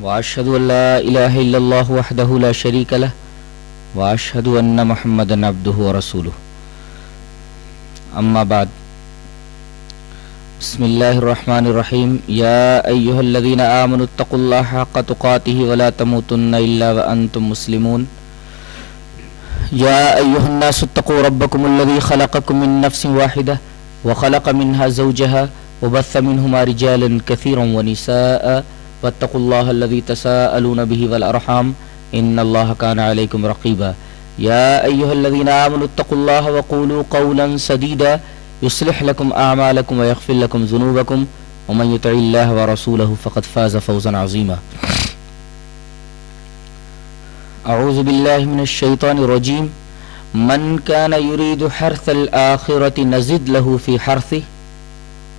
واشهد ان لا اله الا الله وحده لا شريك له واشهد ان محمدا عبده ورسوله اما بعد بسم الله الرحمن الرحيم يا ايها الذين امنوا اتقوا الله حق تقاته ولا تموتن الا وانتم مسلمون يا ايها الناس اتقوا ربكم الذي خلقكم من نفس واحده وخلق منها زوجها وبث منهما رجالا كثيرا ونساء واتقوا الله الذي تساءلون به والأرحام إن الله كان عليكم رقيبا يا أيها الذين آمنوا اتقوا الله وقولوا قولا سديدا يصلح لكم أعمالكم ويغفر لكم ذنوبكم ومن يطع الله ورسوله فقد فاز فوزا عظيما أعوذ بالله من الشيطان الرجيم من كان يريد حرث الآخرة نزد له في حرثه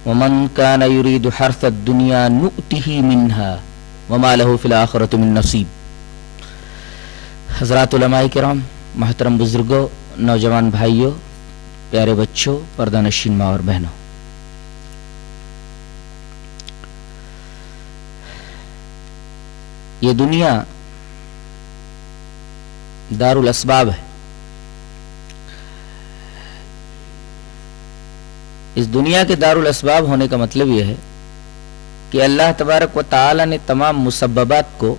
ومن كان يريد حرث الدنيا نؤته منها وما له في الآخرة من نصیب۔ حضرات علماء کرام، محترم بزرگوں، نوجوان بھائیوں، پیارے بچوں، پردہ نشین ماں اور بہنوں، یہ دنیا دار الاسباب ہے۔ اس دنیا کے دار الاسباب ہونے کا مطلب یہ ہے کہ اللہ تبارک و تعالی نے تمام مسببات کو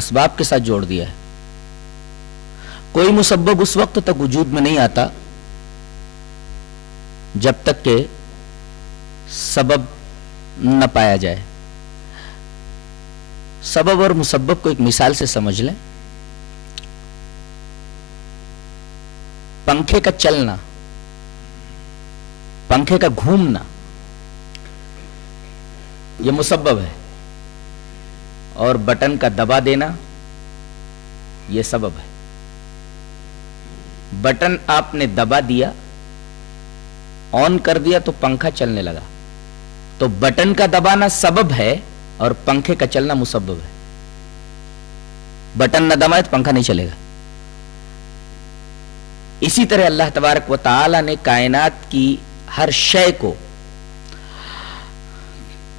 اسباب کے ساتھ جوڑ دیا ہے۔ کوئی مسبب اس وقت تک وجود میں نہیں آتا جب تک کہ سبب نہ پایا جائے۔ سبب اور مسبب کو ایک مثال سے سمجھ لیں۔ پنکھے کا چلنا، پنکھے کا گھومنا، یہ مسبب ہے، اور بٹن کا دبا دینا یہ سبب ہے۔ بٹن آپ نے دبا دیا، آن کر دیا تو پنکھا چلنے لگا، تو بٹن کا دبانا سبب ہے اور پنکھے کا چلنا مسبب ہے۔ بٹن نہ دبائے تو پنکھا نہیں چلے گا۔ اسی طرح اللہ تبارک و تعالی نے کائنات کی ہر شے کو،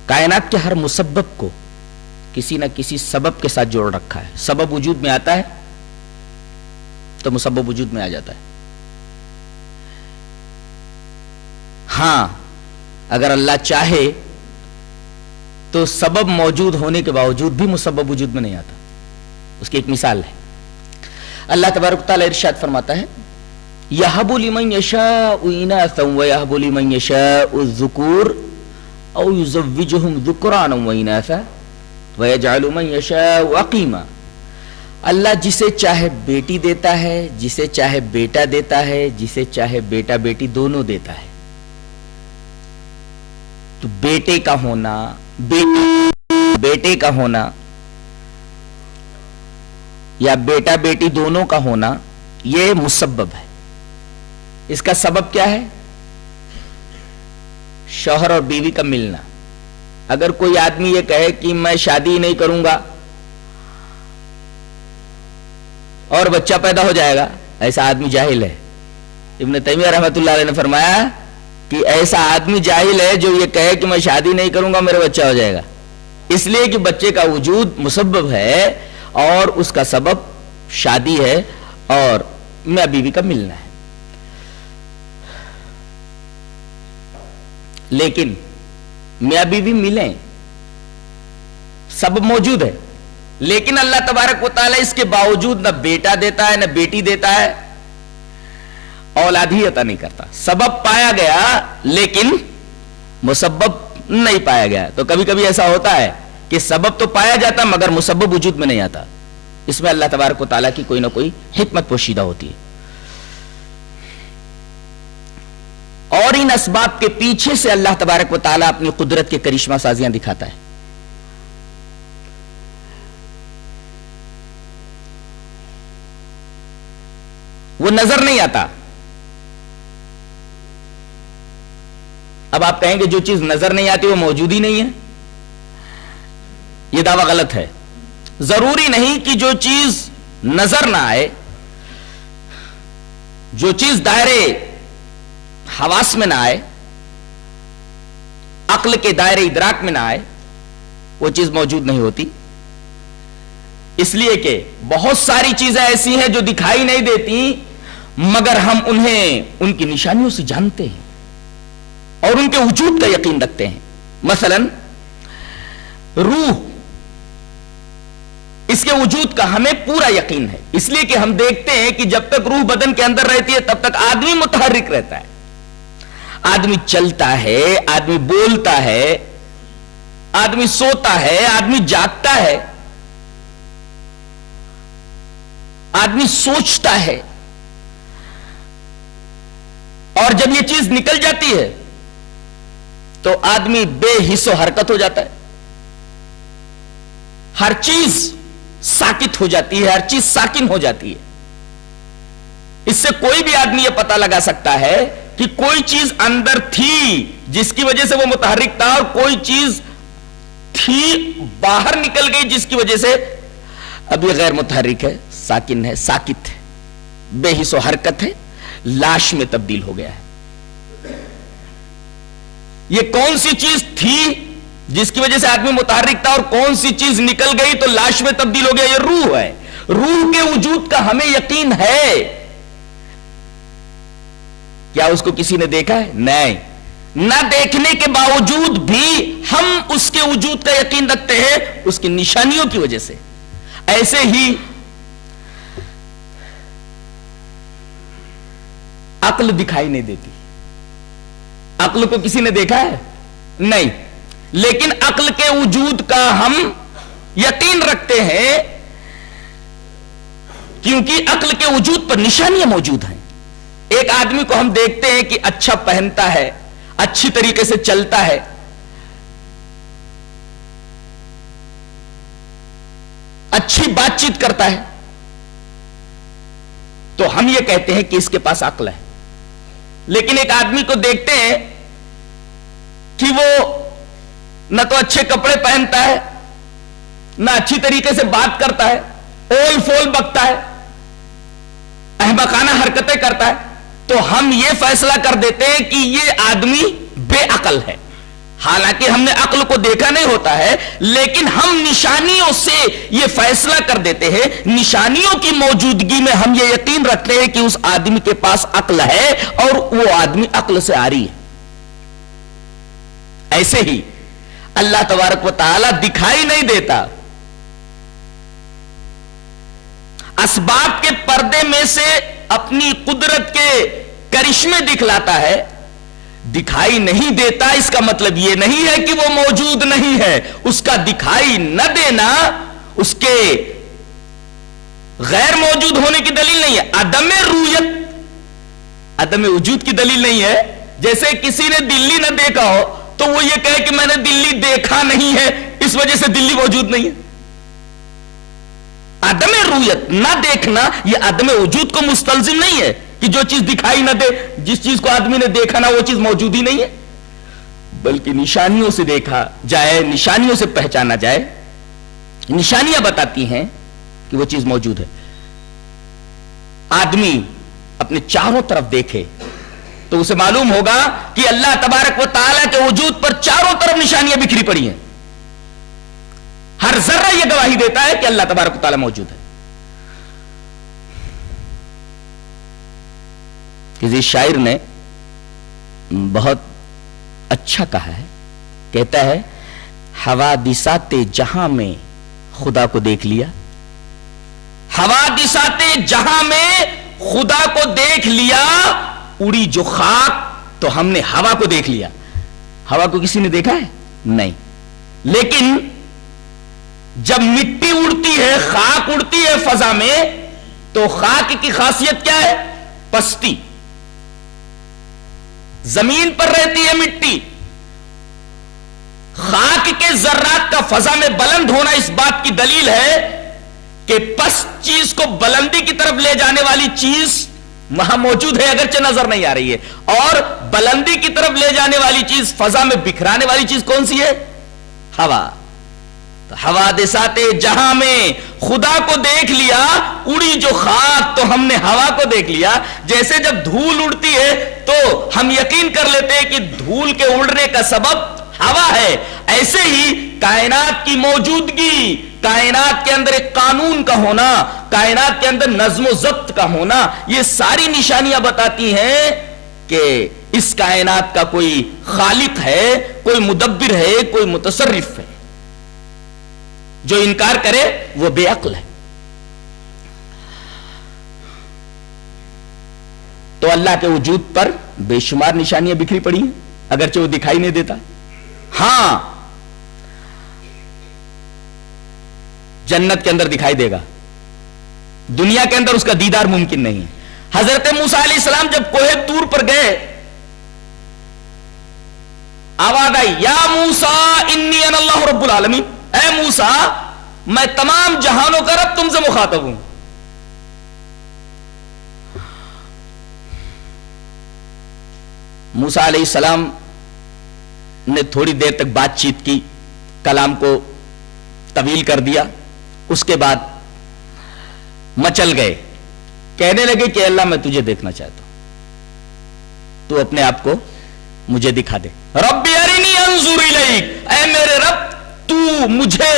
کائنات کے ہر مسبب کو کسی نہ کسی سبب کے ساتھ جوڑ رکھا ہے۔ سبب وجود میں آتا ہے تو مسبب وجود میں آ جاتا ہے۔ ہاں، اگر اللہ چاہے تو سبب موجود ہونے کے باوجود بھی مسبب وجود میں نہیں آتا۔ اس کی ایک مثال ہے، اللہ تبارک و تعالی ارشاد فرماتا ہے يَهَبُ لِمَنْ يَشَاءُ إِنَاثًا وَيَهَبُ لِمَنْ يَشَاءُ الذُّكُورَ أَوْ يُزَوِّجُهُمْ ذُكْرَانًا وَإِنَاثًا وَيَجْعَلُ مَنْ يَشَاءُ عَقِيمًا۔ اللہ جسے چاہے بیٹی دیتا ہے، جسے چاہے بیٹا دیتا ہے، جسے چاہے بیٹا بیٹی دونوں دیتا ہے۔ تو بیٹے کا ہونا، بیٹے کا ہونا یا بیٹا بیٹی دونوں کا ہونا یہ مسبب ہے۔ اس کا سبب کیا ہے؟ شوہر اور بیوی کا ملنا۔ اگر کوئی آدمی یہ کہے کہ میں شادی نہیں کروں گا اور بچہ پیدا ہو جائے گا، ایسا آدمی جاہل ہے۔ ابن تیمیہ رحمۃ اللہ علیہ نے فرمایا کہ ایسا آدمی جاہل ہے جو یہ کہے کہ میں شادی نہیں کروں گا میرا بچہ ہو جائے گا، اس لیے کہ بچے کا وجود مسبب ہے اور اس کا سبب شادی ہے اور میاں بیوی کا ملنا ہے۔ لیکن میاں بیوی ملیں، سبب موجود ہے، لیکن اللہ تبارک و تعالی اس کے باوجود نہ بیٹا دیتا ہے نہ بیٹی دیتا ہے، اولاد ہی عطا نہیں کرتا۔ سبب پایا گیا لیکن مسبب نہیں پایا گیا۔ تو کبھی کبھی ایسا ہوتا ہے کہ سبب تو پایا جاتا مگر مسبب وجود میں نہیں آتا۔ اس میں اللہ تبارک و تعالیٰ کی کوئی نہ کوئی حکمت پوشیدہ ہوتی ہے، اور ان اسباب کے پیچھے سے اللہ تبارک و تعالیٰ اپنی قدرت کے کرشمہ سازیاں دکھاتا ہے۔ وہ نظر نہیں آتا۔ اب آپ کہیں گے جو چیز نظر نہیں آتی وہ موجود ہی نہیں ہے، یہ دعویٰ غلط ہے۔ ضروری نہیں کہ جو چیز نظر نہ آئے، جو چیز دائرے حواس میں نہ آئے، عقل کے دائرے ادراک میں نہ آئے، وہ چیز موجود نہیں ہوتی۔ اس لیے کہ بہت ساری چیزیں ایسی ہیں جو دکھائی نہیں دیتی مگر ہم انہیں ان کی نشانیوں سے جانتے ہیں اور ان کے وجود کا یقین رکھتے ہیں. مثلا روح، اس کے وجود کا ہمیں پورا یقین ہے، اس لیے کہ ہم دیکھتے ہیں کہ جب تک روح بدن کے اندر رہتی ہے تب تک آدمی متحرک رہتا ہے، آدمی چلتا ہے، آدمی بولتا ہے، آدمی سوتا ہے، آدمی جاگتا ہے، آدمی سوچتا ہے. اور جب یہ چیز نکل جاتی ہے تو آدمی بے حس و حرکت ہو جاتا ہے، ہر چیز ساکت ہو جاتی ہے، ہر چیز ساکن ہو جاتی ہے. اس سے کوئی بھی آدمی یہ پتہ لگا سکتا ہے کہ کوئی چیز اندر تھی جس کی وجہ سے وہ متحرک تھا، اور کوئی چیز تھی باہر نکل گئی جس کی وجہ سے اب یہ غیر متحرک ہے، ساکن ہے، ساکت ہے، بے حس و حرکت ہے، لاش میں تبدیل ہو گیا ہے. یہ کون سی چیز تھی جس کی وجہ سے آدمی متحرک تھا اور کون سی چیز نکل گئی تو لاش میں تبدیل ہو گیا؟ یہ روح ہے. روح کے وجود کا ہمیں یقین ہے. کیا اس کو کسی نے دیکھا ہے؟ نہیں. نہ دیکھنے کے باوجود بھی ہم اس کے وجود کا یقین رکھتے ہیں اس کی نشانیوں کی وجہ سے. ایسے ہی عقل دکھائی نہیں دیتی. عقل کو کسی نے دیکھا ہے؟ نہیں. لیکن عقل کے وجود کا ہم یقین رکھتے ہیں کیونکہ عقل کے وجود پر نشانیاں موجود ہیں. ایک آدمی کو ہم دیکھتے ہیں کہ اچھا پہنتا ہے، اچھی طریقے سے چلتا ہے، اچھی بات چیت کرتا ہے، تو ہم یہ کہتے ہیں کہ اس کے پاس عقل ہے. لیکن ایک آدمی کو دیکھتے ہیں کہ وہ نہ تو اچھے کپڑے پہنتا ہے، نہ اچھی طریقے سے بات کرتا ہے، اول فول بکتا ہے، احمقانہ حرکتیں کرتا ہے، تو ہم یہ فیصلہ کر دیتے ہیں کہ یہ آدمی بے عقل ہے. حالانکہ ہم نے عقل کو دیکھا نہیں ہوتا ہے، لیکن ہم نشانیوں سے یہ فیصلہ کر دیتے ہیں. نشانیوں کی موجودگی میں ہم یہ یقین رکھتے ہیں کہ اس آدمی کے پاس عقل ہے اور وہ آدمی عقل سے عاری ہے. ایسے ہی اللہ تبارک و تعالی دکھائی نہیں دیتا، اسباب کے پردے میں سے اپنی قدرت کے کرشمے دکھلاتا ہے. دکھائی نہیں دیتا اس کا مطلب یہ نہیں ہے کہ وہ موجود نہیں ہے. اس کا دکھائی نہ دینا اس کے غیر موجود ہونے کی دلیل نہیں ہے. عدم رویت، عدم وجود کی دلیل نہیں ہے. جیسے کسی نے دلی نہ دیکھا ہو تو وہ یہ کہے کہ میں نے دلی دیکھا نہیں ہے، اس وجہ سے دلی موجود نہیں ہے. عدم رویت، نہ دیکھنا، یہ عدم وجود کو مستلزم نہیں ہے کہ جو چیز دکھائی نہ دے، جس چیز کو آدمی نے دیکھا نہ وہ چیز موجود ہی نہیں ہے. بلکہ نشانیوں سے دیکھا جائے، نشانیوں سے پہچانا جائے. نشانیاں بتاتی ہیں کہ وہ چیز موجود ہے. آدمی اپنے چاروں طرف دیکھے تو اسے معلوم ہوگا کہ اللہ تبارک و تعالیٰ کے وجود پر چاروں طرف نشانیاں بکھری پڑی ہیں. ہر ذرہ یہ گواہی دیتا ہے کہ اللہ تبارک و تعالیٰ موجود ہے. کسی شاعر نے بہت اچھا کہا ہے، کہتا ہے حوادثات جہاں میں خدا کو دیکھ لیا. حوادثات جہاں میں خدا کو دیکھ لیا، اڑی جو خاک تو ہم نے ہوا کو دیکھ لیا. ہوا کو کسی نے دیکھا ہے؟ نہیں. لیکن جب مٹی اڑتی ہے، خاک اڑتی ہے فضا میں، تو خاک کی خاصیت کیا ہے؟ پستی. زمین پر رہتی ہے مٹی. خاک کے ذرات کا فضا میں بلند ہونا اس بات کی دلیل ہے کہ پست چیز کو بلندی کی طرف لے جانے والی چیز وہاں موجود ہے، اگرچہ نظر نہیں آ رہی ہے. اور بلندی کی طرف لے جانے والی چیز، فضا میں بکھرانے والی چیز کون سی ہے؟ ہوا. تو حوادثات جہاں میں خدا کو دیکھ لیا، اڑی جو خاک تو ہم نے ہوا کو دیکھ لیا. جیسے جب دھول اڑتی ہے تو ہم یقین کر لیتے ہیں کہ دھول کے اڑنے کا سبب ہوا ہے، ایسے ہی کائنات کی موجودگی، کائنات کے اندر ایک قانون کا ہونا، کائنات کے اندر نظم و ضبط کا ہونا، یہ ساری نشانیاں بتاتی ہیں کہ اس کائنات کا کوئی خالق ہے، کوئی مدبر ہے، کوئی متصرف ہے۔ جو انکار کرے وہ بے عقل ہے۔ تو اللہ کے وجود پر بے شمار نشانیاں بکھری پڑی ہیں، اگرچہ وہ دکھائی نہیں دیتا۔ ہاں جنت کے اندر دکھائی دے گا، دنیا کے اندر اس کا دیدار ممکن نہیں ہے۔ حضرت موسیٰ علیہ السلام جب کوہ طور پر گئے، آواز آئی یا موسیٰ انی انا اللہ رب العالمین، اے موسیٰ میں تمام جہانوں کا رب تم سے مخاطب ہوں۔ موسیٰ علیہ السلام نے تھوڑی دیر تک بات چیت کی، کلام کو طویل کر دیا، اس کے بعد مچل گئے، کہنے لگے کہ اللہ میں تجھے دیکھنا چاہتا ہوں، تو اپنے آپ کو مجھے دکھا دے۔ ربی ارنی انظر الیک، اے میرے رب تو مجھے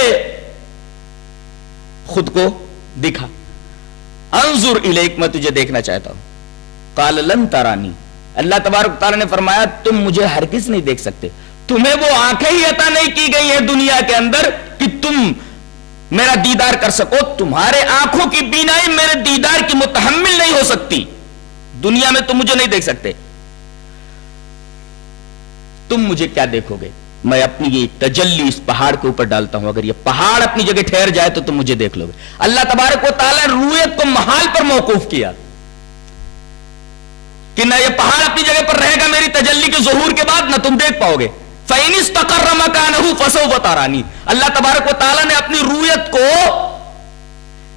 خود کو دکھا، انظر الیک میں تجھے دیکھنا چاہتا ہوں۔ قال لن ترانی، اللہ تبارک تعالیٰ نے فرمایا تم مجھے ہرگز نہیں دیکھ سکتے، تمہیں وہ آنکھیں ہی عطا نہیں کی گئی ہیں دنیا کے اندر کہ تم میرا دیدار کر سکو، تمہارے آنکھوں کی بینائی میرے دیدار کی متحمل نہیں ہو سکتی، دنیا میں تم مجھے نہیں دیکھ سکتے۔ تم مجھے کیا دیکھو گے؟ میں اپنی یہ تجلی اس پہاڑ کے اوپر ڈالتا ہوں، اگر یہ پہاڑ اپنی جگہ ٹھہر جائے تو تم مجھے دیکھ لو گے۔ اللہ تبارک و تعالیٰ نے رؤیت کو محال پر موقوف کیا کہ نہ یہ پہاڑ اپنی جگہ پر رہے گا میری تجلی کے ظہور کے بعد، نہ تم دیکھ پاؤ گے۔ فَإِنِ اسْتَقَرَّ مَكَانَهُ فَسَوْفَ تَرَانِي، اللہ تبارک و تعالیٰ نے اپنی رؤیت کو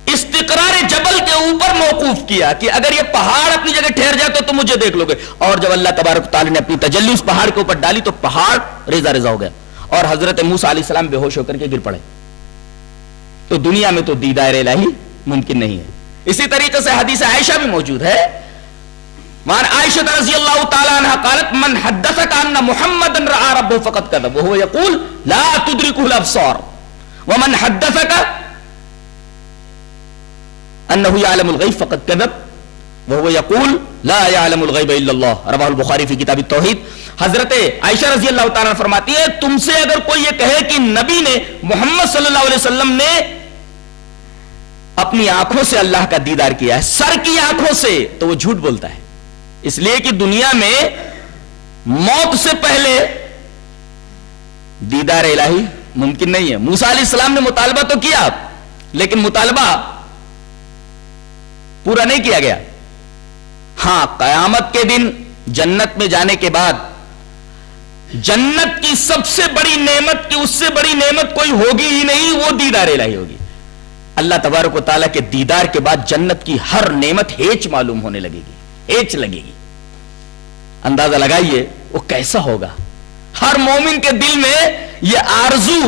استقرار جبل کے اوپر موقوف کیا کہ اگر یہ پہاڑ اپنی جگہ ٹھہر جائے تو تم مجھے دیکھ لو گے۔ اور جب اللہ تبارک و تعالیٰ نے اپنی تجلی اس پہاڑ کے اوپر ڈالی تو پہاڑ ریزہ ریزہ ہو گیا اور حضرت موسیٰ علیہ السلام بے ہوش ہو کر کے گر پڑے۔ تو دنیا میں تو دیدار الہی ممکن نہیں ہے۔ اسی طریقے سے حدیث عائشہ بھی موجود ہے، وعن عائشہ رضی اللہ تعالی عنہ قالت من حدثك ان محمد رأى ربه فقد كذب وهو يقول لا تدركه الابصار ومن حدثك انه يعلم الغيب فقد كذب وهو يقول لا يعلم الغيب الا الله، رواه البخاری فی کتاب التوحید۔ حضرت عائشہ رضی اللہ تعالی عنہ فرماتی ہے تم سے اگر کوئی یہ کہے کہ نبی نے محمد صلی اللہ علیہ وسلم نے اپنی آنکھوں سے اللہ کا دیدار کیا ہے، سر کی آنکھوں سے، تو وہ جھوٹ بولتا ہے، اس لیے کہ دنیا میں موت سے پہلے دیدار الہی ممکن نہیں ہے۔ موسیٰ علیہ السلام نے مطالبہ تو کیا لیکن مطالبہ پورا نہیں کیا گیا۔ ہاں قیامت کے دن جنت میں جانے کے بعد جنت کی سب سے بڑی نعمت کی اس سے بڑی نعمت کوئی ہوگی ہی نہیں، وہ دیدار الہی ہوگی۔ اللہ تبارک و تعالیٰ کے دیدار کے بعد جنت کی ہر نعمت ہیچ معلوم ہونے لگے گی، ہیچ لگے گی۔ اندازہ لگائیے وہ کیسا ہوگا۔ ہر مومن کے دل میں یہ آرزو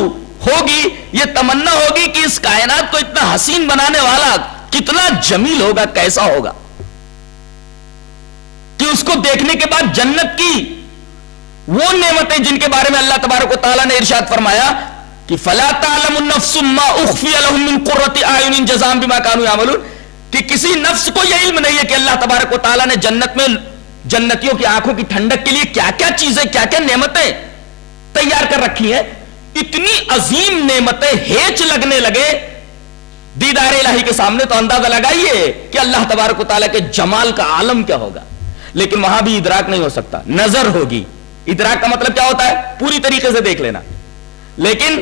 ہوگی، یہ تمنا ہوگی کہ اس کائنات کو اتنا حسین بنانے والا کتنا جمیل ہوگا، کیسا ہوگا، کہ اس کو دیکھنے کے بعد جنت کی وہ نعمتیں جن کے بارے میں اللہ تبارک و تعالیٰ نے ارشاد فرمایا کہ فَلَا تَعْلَمُ النَّفْسُ مَا أُخْفِيَ لَهُم مِّن قُرَّةِ أَعْيُنٍ جَزَاءً بِمَا كَانُوا يَعْمَلُونَ، کہ کسی نفس کو یہ علم نہیں ہے کہ اللہ تبارک و تعالیٰ نے جنت میں جنتیوں کی آنکھوں کی ٹھنڈک کے لیے کیا کیا چیزیں، کیا کیا نعمتیں تیار کر رکھی ہیں۔ اتنی عظیم نعمتیں ہیچ لگنے لگے دیدار الہی کے سامنے، تو اندازہ لگائیے کہ اللہ تبارک و تعالیٰ کے جمال کا عالم کیا ہوگا۔ لیکن وہاں بھی ادراک نہیں ہو سکتا، نظر ہوگی۔ ادراک کا مطلب کیا ہوتا ہے؟ پوری طریقے سے دیکھ لینا، لیکن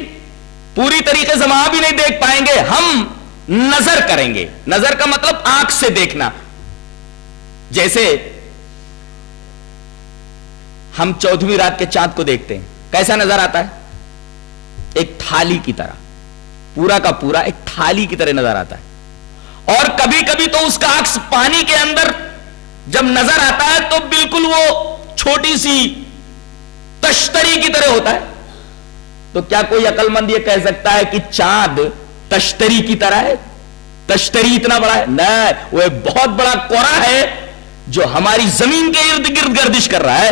پوری طریقے سے وہاں بھی نہیں دیکھ پائیں گے، ہم نظر کریں گے۔ نظر کا مطلب آنکھ سے دیکھنا۔ جیسے ہم 14ویں رات کے چاند کو دیکھتے ہیں، کیسا نظر آتا ہے؟ ایک تھالی کی طرح، پورا کا پورا ایک تھالی کی طرح نظر آتا ہے۔ اور کبھی کبھی تو اس کا عکس پانی کے اندر جب نظر آتا ہے تو بالکل وہ چھوٹی سی تشتری کی طرح ہوتا ہے۔ تو کیا کوئی عقل مند یہ کہہ سکتا ہے کہ چاند تشتری کی طرح ہے؟ تشتری اتنا بڑا ہے؟ نہیں، وہ ایک بہت بڑا کورا ہے جو ہماری زمین کے ارد گرد گردش کر رہا ہے۔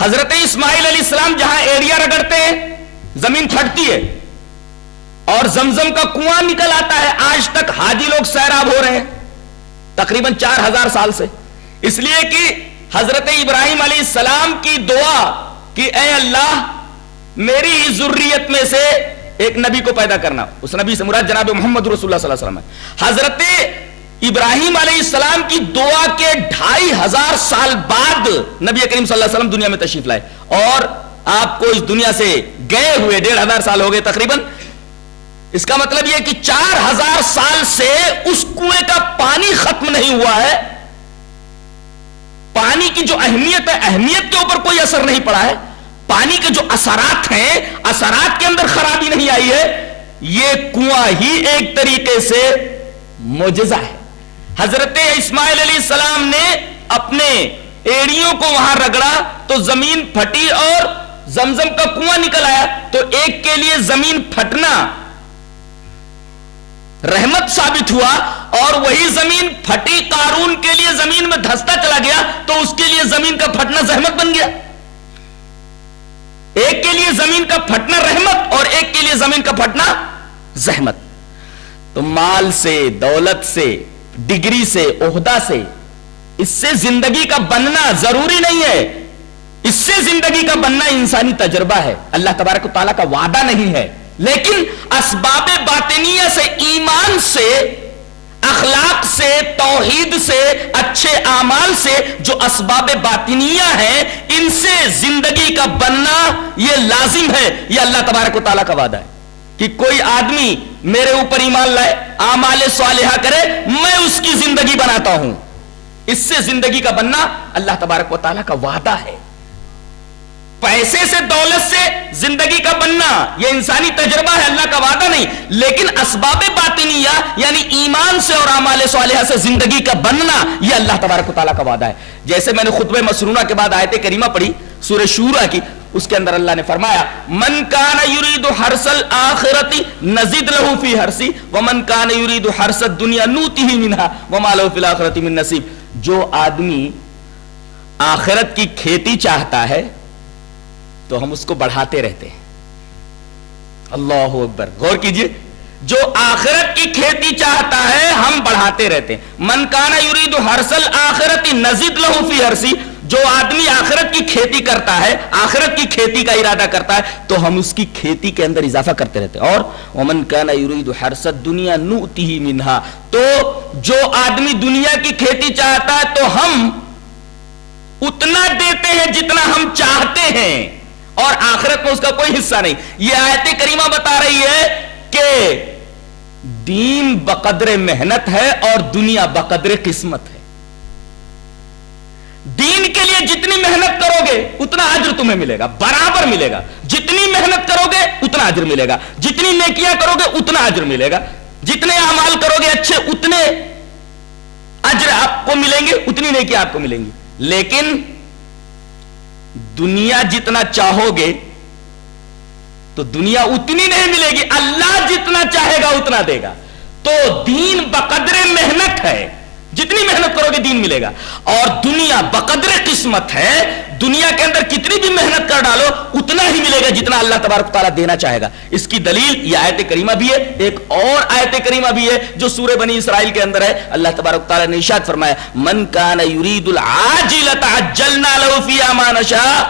حضرت اسماعیل علیہ السلام جہاں ایریا رگڑتے ہیں زمین پھٹتی ہے اور زمزم کا کنواں نکل آتا ہے. آج تک حاجی لوگ سیراب ہو رہے ہیں تقریباً 4000 سال سے. اس لیے کہ حضرت ابراہیم علیہ السلام کی دعا کہ اے اللہ میری ذریت میں سے ایک نبی کو پیدا کرنا. اس نبی سے مراد جناب محمد رسول اللہ صلی اللہ علیہ وسلم ہے. حضرت ابراہیم علیہ السلام کی دعا کے 2500 سال بعد نبی کریم صلی اللہ علیہ وسلم دنیا میں تشریف لائے اور آپ کو اس دنیا سے گئے ہوئے 1500 سال ہو گئے تقریباً. اس کا مطلب یہ کہ 4000 سال سے اس کنویں کا پانی ختم نہیں ہوا ہے. پانی کی جو اہمیت ہے اہمیت کے اوپر کوئی اثر نہیں پڑا ہے. پانی کے جو اثرات ہیں اثرات کے اندر خرابی نہیں آئی ہے. یہ کنواں ہی ایک طریقے سے معجزہ ہے. حضرت اسماعیل علیہ السلام نے اپنے ایڑیوں کو وہاں رگڑا تو زمین پھٹی اور زمزم کا کنواں نکل آیا. تو ایک کے لیے زمین پھٹنا رحمت ثابت ہوا اور وہی زمین پھٹی قارون کے لیے زمین میں دھستا چلا گیا تو اس کے لیے زمین کا پھٹنا زحمت بن گیا. ایک کے لیے زمین کا پھٹنا رحمت اور ایک کے لیے زمین کا پھٹنا زحمت. تو مال سے دولت سے ڈگری سے عہدہ سے اس سے زندگی کا بننا ضروری نہیں ہے. اس سے زندگی کا بننا انسانی تجربہ ہے. اللہ تبارک و تعالیٰ کا وعدہ نہیں ہے. لیکن اسباب باطنیہ سے ایمان سے اخلاق سے توحید سے اچھے اعمال سے جو اسباب باطنیہ ہیں ان سے زندگی کا بننا یہ لازم ہے. یہ اللہ تبارک و تعالیٰ کا وعدہ ہے کہ کوئی آدمی میرے اوپر ایمان لائے اعمال صالحہ کرے میں اس کی زندگی بناتا ہوں. اس سے زندگی کا بننا اللہ تبارک و تعالیٰ کا وعدہ ہے. پیسے سے دولت سے زندگی کا بننا یہ انسانی تجربہ ہے اللہ کا وعدہ نہیں. لیکن اسباب باطنیہ یعنی ایمان سے اور اعمال صالحہ سے زندگی کا بننا یہ اللہ تبارک و تعالیٰ کا وعدہ ہے. جیسے میں نے خطبہ مسنونہ کے بعد آیت کریمہ پڑھی سورہ شورى کی, اس کے اندر اللہ نے فرمایا من کان یرید حرث الآخرۃ نزد له فی حرثہ ومن کان یرید حرث الدنیا نؤتہ منها وما له فی الآخرۃ من نصیب. جو آدمی آخرت کی کھیتی چاہتا ہے تو ہم اس کو بڑھاتے رہتے ہیں. اللہ اکبر, غور کیجئے. جو آخرت کی کھیتی چاہتا ہے ہم بڑھاتے رہتے ہیں. من کان یرید حرث الآخرۃ نزد له فی حرثہ, جو آدمی آخرت کی کھیتی کرتا ہے آخرت کی کھیتی کا ارادہ کرتا ہے تو ہم اس کی کھیتی کے اندر اضافہ کرتے رہتے ہیں. اور ومن کان یرید حرث الدنیا نؤتہ منها, تو جو آدمی دنیا کی کھیتی چاہتا ہے تو ہم اتنا دیتے ہیں جتنا ہم چاہتے ہیں اور آخرت میں اس کا کوئی حصہ نہیں. یہ آیت کریمہ بتا رہی ہے کہ دین بقدر محنت ہے اور دنیا بقدر قسمت ہے. دین کے لیے جتنی محنت کرو گے اتنا اجر تمہیں ملے گا, برابر ملے گا. جتنی محنت کرو گے اتنا اجر ملے گا, جتنی نیکیاں کرو گے اتنا اجر ملے گا, جتنے اعمال کرو گے اچھے اتنے اجر آپ کو ملیں گے, اتنی نیکیاں آپ کو ملیں گی. لیکن دنیا جتنا چاہو گے تو دنیا اتنی نہیں ملے گی, اللہ جتنا چاہے گا اتنا دے گا. تو دین بقدر محنت ہے, جتنی محنت کرو گے دین ملے گا. اور دنیا بقدر قسمت ہے, دنیا کے اندر کتنی بھی محنت کر ڈالو اتنا ہی ملے گا جتنا اللہ تبارک و تعالیٰ دینا چاہے گا. اس کی دلیل یہ آیت کریمہ بھی ہے. ایک اور آیت کریمہ بھی ہے جو سورہ بنی اسرائیل کے اندر ہے. اللہ تبارک و تعالیٰ نے ارشاد فرمایا من کان یرید العاجلۃ عجلنا له فیہا ما نشاء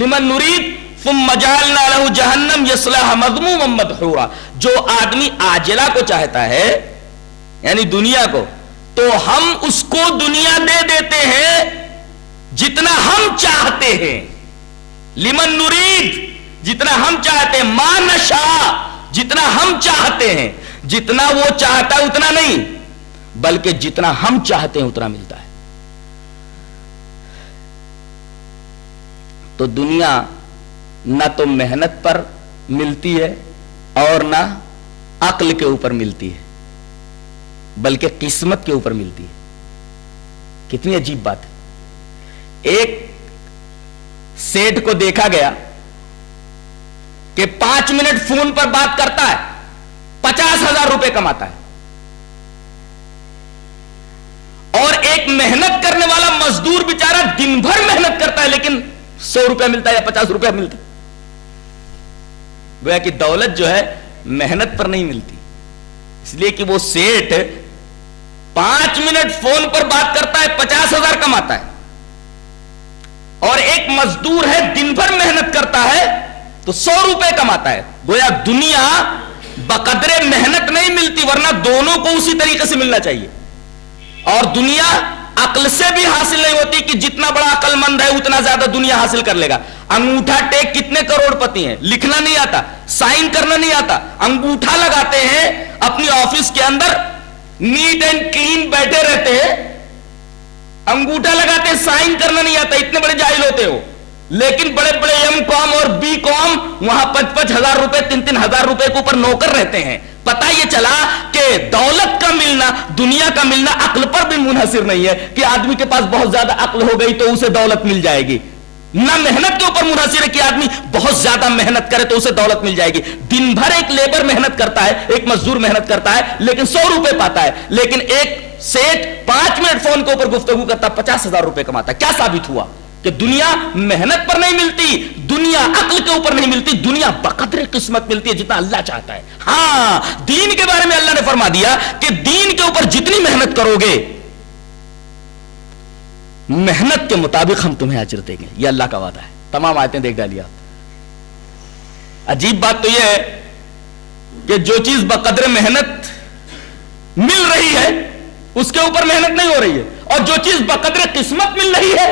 لمن نرید ثم جعلنا له جہنم یصلاها مذموما مدحورا. جو آدمی عاجلہ کو چاہتا ہے یعنی دنیا کو تو ہم اس کو دنیا دے دیتے ہیں جتنا ہم چاہتے ہیں. لمن نرید جتنا ہم چاہتے ہیں, ما نشاء جتنا ہم چاہتے ہیں. جتنا وہ چاہتا ہے اتنا نہیں بلکہ جتنا ہم چاہتے ہیں اتنا ملتا ہے. تو دنیا نہ تو محنت پر ملتی ہے اور نہ عقل کے اوپر ملتی ہے بلکہ قسمت کے اوپر ملتی ہے. کتنی عجیب بات ہے. ایک سیٹ کو دیکھا گیا کہ 5 منٹ فون پر بات کرتا ہے 50,000 روپے کماتا ہے اور ایک محنت کرنے والا مزدور بیچارہ دن بھر محنت کرتا ہے لیکن 100 روپیہ ملتا ہے یا 50 روپیہ ملتا ہے. گویا کہ دولت جو ہے محنت پر نہیں ملتی، اس لیے کہ وہ سیٹ 5 منٹ فون پر بات کرتا ہے 50,000 کماتا ہے، اور ایک مزدور ہے دن بھر محنت کرتا ہے تو 100 روپے کماتا ہے. گویا دنیا بقدر محنت نہیں ملتی، ورنہ دونوں کو اسی طریقے سے ملنا چاہیے. اور دنیا عقل سے بھی حاصل نہیں ہوتی کہ جتنا بڑا عقل مند ہے اتنا زیادہ دنیا حاصل کر لے گا. انگوٹھا ٹیک کتنے کروڑ پتی ہیں، لکھنا نہیں آتا، سائن کرنا نہیں آتا، انگوٹھا لگاتے ہیں اپنی آفس کے اندر، نیٹ اینڈ کلین بیٹھے رہتے ہیں، انگوٹھا لگاتے ہیں، سائن کرنا نہیں آتا، اتنے بڑے جاہل ہوتے ہو. لیکن بڑے بڑے ایم کام اور بی کام وہاں 5,000 روپے 3,000 روپے کے اوپر نوکر رہتے ہیں. پتہ یہ چلا کہ دولت کا ملنا، دنیا کا ملنا عقل پر بھی منحصر نہیں ہے کہ آدمی کے پاس بہت زیادہ عقل ہو گئی تو اسے دولت مل جائے گی. نہ محنت کے اوپر منحصر ہے کہ آدمی بہت زیادہ محنت کرے تو اسے دولت مل جائے گی. دن بھر ایک لیبر محنت کرتا ہے، ایک مزدور محنت کرتا ہے لیکن 100 روپے پاتا ہے، لیکن ایک سیٹ 5 منٹ فون کے اوپر گفتگو کرتا 50,000 روپے کماتا ہے. کیا ثابت ہوا؟ کہ دنیا محنت پر نہیں ملتی، دنیا عقل کے اوپر نہیں ملتی، دنیا بقدر قسمت ملتی ہے جتنا اللہ چاہتا ہے. ہاں، دین کے بارے میں اللہ نے فرما دیا کہ دین کے اوپر جتنی محنت کرو گے محنت کے مطابق ہم تمہیں اجر دیں گے. یہ اللہ کا وعدہ ہے. تمام آیتیں دیکھ ڈالی آپ. عجیب بات تو یہ ہے کہ جو چیز بقدر محنت مل رہی ہے اس کے اوپر محنت نہیں ہو رہی ہے، اور جو چیز بقدر قسمت مل رہی ہے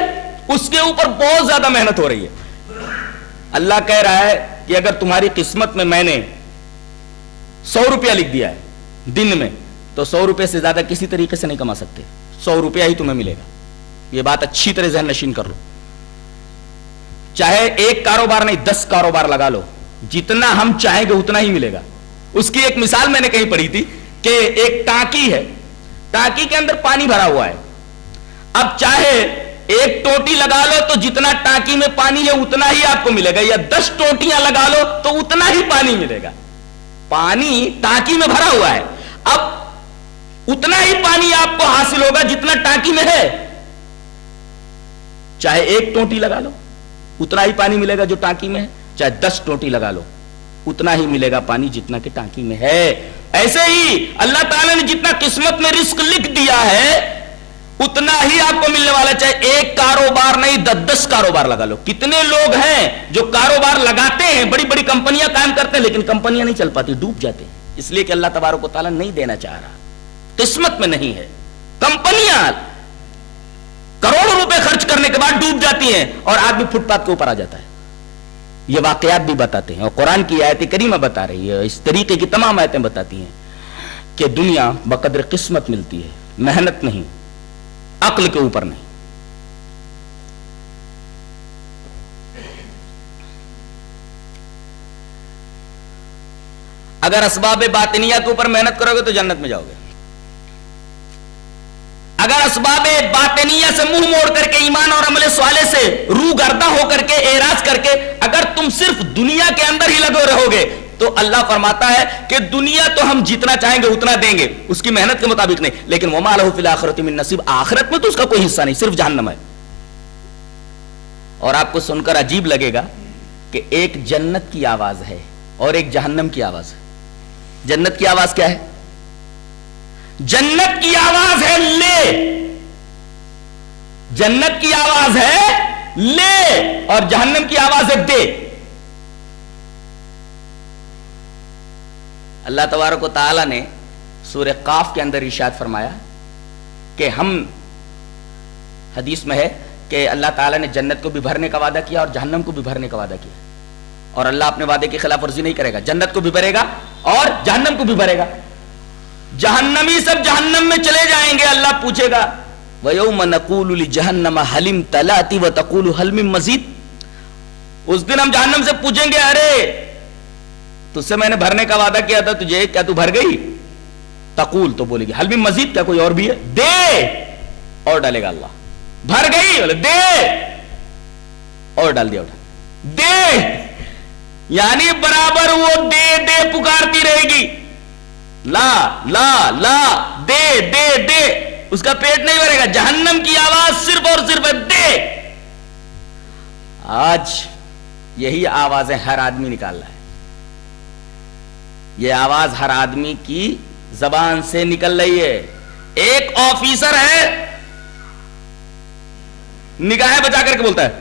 اس کے اوپر بہت زیادہ محنت ہو رہی ہے. اللہ کہہ رہا ہے کہ اگر تمہاری قسمت میں میں نے 100 روپیہ لکھ دیا ہے دن میں تو 100 روپے سے زیادہ کسی طریقے سے نہیں کما سکتے، 100 روپیہ ہی تمہیں ملے گا. یہ بات اچھی طرح ذہن نشین کر لو. چاہے ایک کاروبار نہیں 10 کاروبار لگا لو، جتنا ہم چاہیں گے اتنا ہی ملے گا. اس کی ایک مثال میں نے کہیں پڑھی تھی کہ ایک ٹانکی ہے، ٹانکی کے اندر پانی بھرا ہوا ہے. اب چاہے ایک ٹوٹی لگا لو تو جتنا ٹانکی میں پانی ہے اتنا ہی آپ کو ملے گا، یا 10 ٹوٹیاں لگا لو تو اتنا ہی پانی ملے گا. پانی ٹانکی میں بھرا ہوا ہے، اب اتنا ہی پانی آپ کو حاصل ہوگا جتنا ٹانکی میں ہے. چاہے ایک ٹوٹی لگا لو اتنا ہی پانی ملے گا جو ٹانکی میں ہے، چاہے 10 ٹوٹی لگا لو اتنا ہی ملے گا پانی جتنا کہ ٹانکی میں ہے. ایسے ہی اللہ تعالیٰ نے جتنا قسمت میں رزق لکھ دیا ہے اتنا ہی آپ کو ملنے والا. چاہے ایک کاروبار نہیں 10 کاروبار لگا لو. کتنے لوگ ہیں جو کاروبار لگاتے ہیں، بڑی بڑی کمپنیاں قائم کرتے ہیں لیکن کمپنیاں نہیں چل پاتی، ڈوب جاتے ہیں، اس لیے کہ اللہ تبارک و تعالیٰ نہیں دینا چاہ رہا، قسمت میں نہیں ہے. کمپنیاں کروڑوں روپے خرچ کرنے کے بعد ڈوب جاتی ہیں اور آدمی فٹ پاتھ کے اوپر آ جاتا ہے. یہ واقعات بھی بتاتے ہیں اور قرآن کی آیت کریمہ بتا رہی ہے، اس طریقے کی تمام آیتیں بتاتی ہیں کہ دنیا بقدر قسمت ملتی ہے، محنت نہیں، عقل کے اوپر نہیں. اگر اسباب باطنیہ کے اوپر محنت کرو گے تو جنت میں جاؤ گے. اگر اسباب باطنیہ سے منہ موڑ کر کے ایمان اور عمل صالح سے روح گردہ ہو کر کے اعراض کر کے اگر تم صرف دنیا کے اندر ہی لگے رہو گے تو اللہ فرماتا ہے کہ دنیا تو ہم جتنا چاہیں گے اتنا دیں گے اس کی محنت کے مطابق نہیں، لیکن وما لہ فی الآخرۃ من نصیب، آخرت میں تو اس کا کوئی حصہ نہیں، صرف جہنم ہے. اور آپ کو سن کر عجیب لگے گا کہ ایک جنت کی آواز ہے اور ایک جہنم کی آواز ہے. جنت کی آواز کیا ہے؟ جنت کی آواز ہے لے، جنت کی آواز ہے لے، اور جہنم کی آواز ہے دے. اللہ تبارک و تعالی نے سورہ قاف کے اندر ارشاد فرمایا کہ ہم، حدیث میں ہے کہ اللہ تعالیٰ نے جنت کو بھی بھرنے کا وعدہ کیا اور جہنم کو بھی بھرنے کا وعدہ کیا، اور اللہ اپنے وعدے کی خلاف ورزی نہیں کرے گا. جنت کو بھی بھرے گا اور جہنم کو بھی بھرے گا. جہنمی سب جہنم میں چلے جائیں گے. اللہ پوچھے گا وَيَوْمَ نَقُولُ لِجَهَنَّمَ هَلِ امْتَلَأْتِ وَتَقُولُ هَلْ مِن مَّزِيدٍ. اس دن ہم جہنم سے پوچھیں گے ارے تجھ سے میں نے بھرنے کا وعدہ کیا تھا تجھے، کیا تو بھر گئی؟ تقول تو بولے گی هَلْ مِن مَّزِيدٍ، کیا کوئی اور بھی ہے؟ دے، اور ڈالے گا اللہ. بھر گئی بولے دے، اور ڈال دیا دے، یعنی برابر وہ دے دے پکارتی رہے گی. لا لا لا، دے دے دے. اس کا پیٹ نہیں بھرے گا. جہنم کی آواز صرف اور صرف ہے دے. آج یہی آوازیں ہر آدمی نکال رہا ہے. یہ آواز ہر آدمی کی زبان سے نکل رہی ہے. ایک آفیسر ہے, نگاہیں بچا کر کے بولتا ہے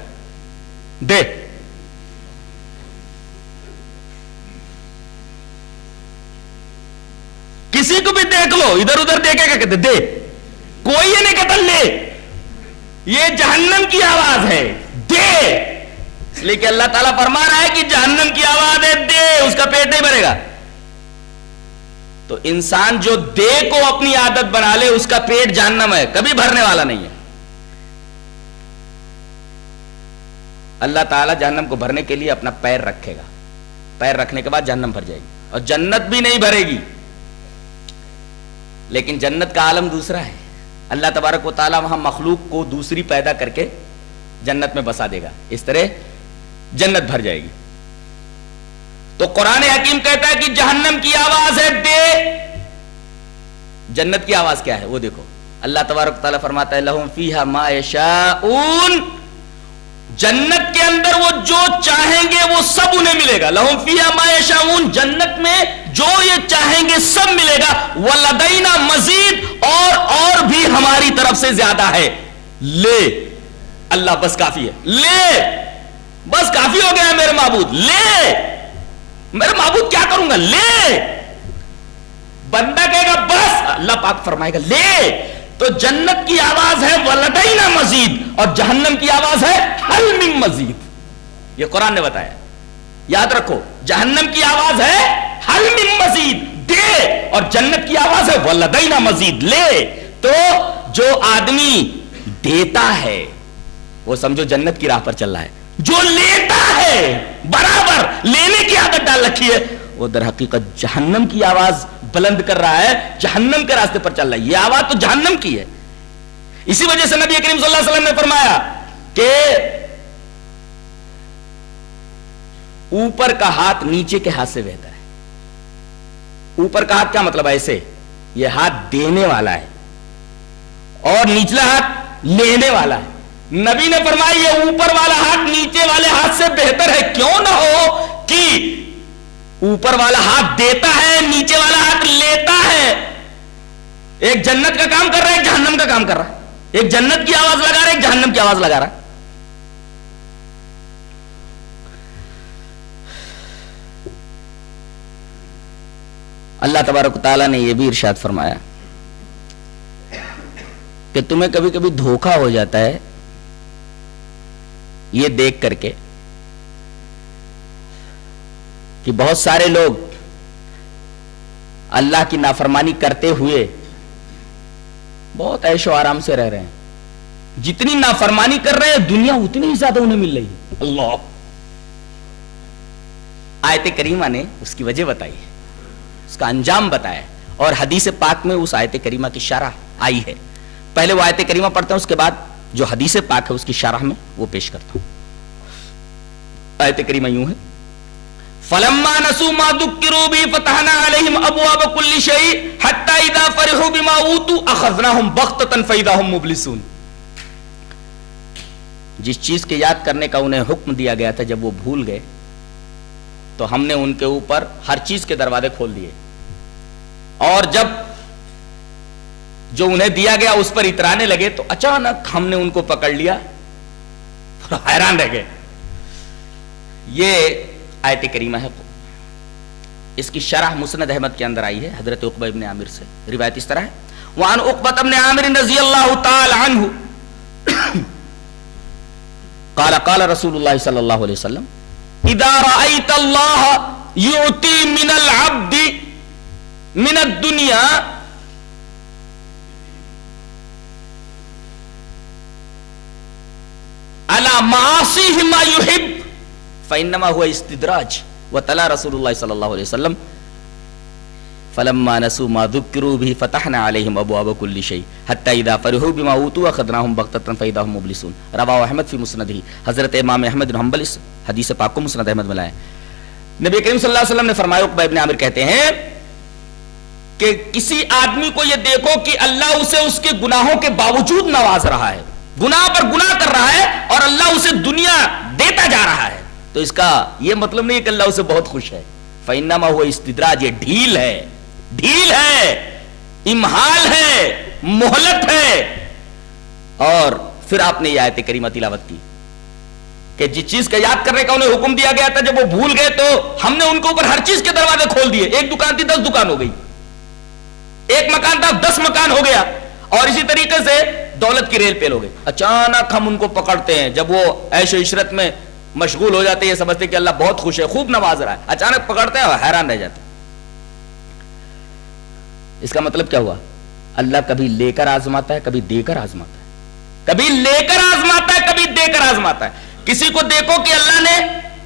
دے. کسی کو بھی دیکھ لو ادھر ادھر دیکھے گا کہتے دے. کوئی یہ نہیں کہتا لے. یہ جہنم کی آواز ہے دے. اس لیے کہ اللہ تعالیٰ فرما رہا ہے کہ جہنم کی آواز ہے دے, اس کا پیٹ نہیں بھرے گا. تو انسان جو دے کو اپنی عادت بنا لے اس کا پیٹ جہنم ہے, کبھی بھرنے والا نہیں ہے. اللہ تعالیٰ جہنم کو بھرنے کے لیے اپنا پیر رکھے گا. پیر رکھنے کے بعد جہنم بھر جائے گی اور جنت بھی نہیں بھرے گی. لیکن جنت کا عالم دوسرا ہے. اللہ تبارک و تعالیٰ وہاں مخلوق کو دوسری پیدا کر کے جنت میں بسا دے گا. اس طرح جنت بھر جائے گی. تو قرآن حکیم کہتا ہے کہ جہنم کی آواز ہے دے. جنت کی آواز کیا ہے وہ دیکھو. اللہ تبارک و تعالیٰ فرماتا ہے لہم فیہا ما یشاؤون. جنت کے اندر وہ جو چاہیں گے وہ سب انہیں ملے گا. لہم فیہا ما یشاؤون. جنت میں جو یہ چاہیں گے سب ملے گا. ولدینا مزید, اور بھی ہماری طرف سے زیادہ ہے. لے اللہ بس کافی ہے. لے بس کافی ہو گیا میرے معبود. لے میرے معبود کیا کروں گا. لے بندہ کہے گا بس, اللہ پاک فرمائے گا لے. تو جنت کی آواز ہے ولدینا مزید, اور جہنم کی آواز ہے حل من مزید. یہ قرآن نے بتایا. یاد رکھو, جہنم کی آواز ہے حل من مزید دے, اور جنت کی آواز ہے ولدینا مزید لے. تو جو آدمی دیتا ہے وہ سمجھو جنت کی راہ پر چل رہا ہے. جو لیتا ہے برابر لینے کی عادت ڈال رکھی ہے وہ در حقیقت جہنم کی آواز بلند کر رہا ہے, جہنم کے راستے پر چل رہا ہے. یہ آواز تو جہنم کی ہے. اسی وجہ سے نبی کریم صلی اللہ علیہ وسلم نے فرمایا کہ اوپر کا ہاتھ نیچے کے ہاتھ سے بہتر ہے. اوپر کا ہاتھ کیا مطلب ہے؟ ایسے یہ ہاتھ دینے والا ہے اور نچلا ہاتھ لینے والا ہے. نبی نے فرمایا یہ اوپر والا ہاتھ نیچے والے ہاتھ سے بہتر ہے. کیوں نہ ہو کہ اوپر والا ہاتھ دیتا ہے, نیچے والا ہاتھ لیتا ہے. ایک جنت کا کام کر رہا ہے, ایک جہنم کا کام کر رہا ہے. ایک جنت کی آواز لگا رہا ہے, ایک جہنم کی آواز لگا رہا ہے. اللہ تبارک و تعالیٰ نے یہ بھی ارشاد فرمایا کہ تمہیں کبھی کبھی دھوکہ ہو جاتا ہے یہ دیکھ کر کے کہ بہت سارے لوگ اللہ کی نافرمانی کرتے ہوئے بہت عیش و آرام سے رہ رہے ہیں. جتنی نافرمانی کر رہے ہیں دنیا اتنی ہی زیادہ انہیں مل رہی ہے. اللہ آیت کریمہ نے اس کی وجہ بتائی ہے, اس کا انجام بتایا, اور حدیث پاک میں اس آیت کریمہ کی شرح آئی ہے. پہلے وہ آیت کریمہ پڑھتے ہیں, اس کے بعد جو حدیث پاک ہے اس کی شرح میں وہ پیش کرتا ہوں. آیت کریمہ یوں ہے فَلَمَّا نَسُوا مَا ذُكِّرُوا بِهِ فَتَحْنَا عَلَيْهِمْ أَبْوَابَ كُلِّ شَيْءٍ حَتَّى إِذَا فَرِحُوا بِمَا أُوتُوا أَخَذْنَاهُمْ بَغْتَةً فَإِذَا هُمْ مُبْلِسُونَ. جس چیز کے یاد کرنے کا انہیں حکم دیا گیا تھا جب وہ بھول گئے تو ہم نے ان کے اوپر ہر چیز کے دروازے کھول دیے, اور جب جو انہیں دیا گیا اس پر اترانے لگے تو اچانک ہم نے ان کو پکڑ لیا, حیران رہ گئے. یہ آیت کریمہ ہے. اس کی شرح مسند احمد کے اندر آئی ہے حضرت عقبہ ابن عامر سے. روایت اس طرح ہے وعن عقبہ ابن عامر رضی اللہ تعالی عنہ قال قال رسول اللہ صلی اللہ علیہ وسلم اذا رأيت اللہ يعطي من العبد من الدنیا على معاصيه ما يحب فإنما هو استدراج. وتلا رسول الله صلى الله عليه وسلم فلما نسوا ما ذكروا به فتحنا عليهم أبواب كل شيء حتى إذا فرحوا بما أوتوا أخذناهم بغتة فإذا هم مبلسون. رواه احمد في مسنده. حضرت امام احمد بن حنبل اس حدیث پاک کو مسند احمد میں لائے. نبی کریم صلی اللہ علیہ وسلم نے فرمایا, عقبہ ابن عامر کہتے ہیں کہ کسی آدمی کو یہ دیکھو کہ اللہ اسے اس کے گناہوں کے باوجود نواز رہا ہے، گناہ پر گناہ کر رہا ہے اور اللہ اسے دنیا دیتا جا رہا ہے، تو اس کا یہ مطلب نہیں کہ اللہ اسے بہت خوش ہے. فَإِنَّمَا هُوَ اسْتِدْرَاجٌ، یہ ڈھیل ہے، امہال ہے، مہلت ہے. اور پھر آپ نے یہ آیت کریمہ تلاوت کی کہ جس چیز کا یاد کرنے کا انہیں حکم دیا گیا تھا جب وہ بھول گئے تو ہم نے ان کے اوپر ہر چیز کے دروازے کھول دیے. ایک دکان تھی 10 دکان ہو گئی، ایک مکان تھا 10 مکان ہو گیا، اور اسی طریقے سے دولت کی ریل پیل ہو گئی. اچانک ہم ان کو پکڑتے ہیں جب وہ عیش و عشرت میں مشغول ہو جاتے ہیں، یہ سمجھتے کہ اللہ بہت خوش ہے، خوب نواز رہا ہے، اچانک پکڑتے ہیں اور حیران رہ جاتے ہیں. اس کا مطلب کیا ہوا؟ اللہ کبھی لے کر آزماتا ہے، کبھی دے کر آزماتا ہے، کبھی لے کر آزماتا ہے، کبھی دے کر آزماتا ہے. کسی کو دیکھو کہ اللہ نے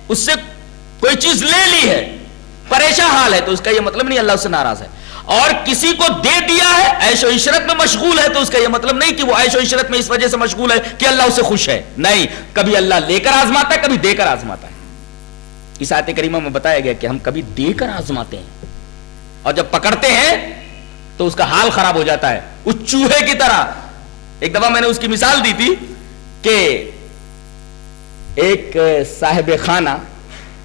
اس سے کوئی چیز لے لی ہے، پریشان حال ہے، تو اس کا یہ مطلب نہیں اللہ اس سے ناراض ہے. اور کسی کو دے دیا ہے، عیش و عشرت میں مشغول ہے، تو اس کا یہ مطلب نہیں کہ وہ عیش و عشرت میں اس وجہ سے مشغول ہے کہ اللہ اسے خوش ہے. نہیں، کبھی اللہ لے کر آزماتا ہے، کبھی دے کر آزماتا ہے. اس آیت کریمہ میں بتایا گیا کہ ہم کبھی دے کر آزماتے ہیں، اور جب پکڑتے ہیں تو اس کا حال خراب ہو جاتا ہے، اس چوہے کی طرح. ایک دفعہ میں نے اس کی مثال دی تھی کہ ایک صاحب خانہ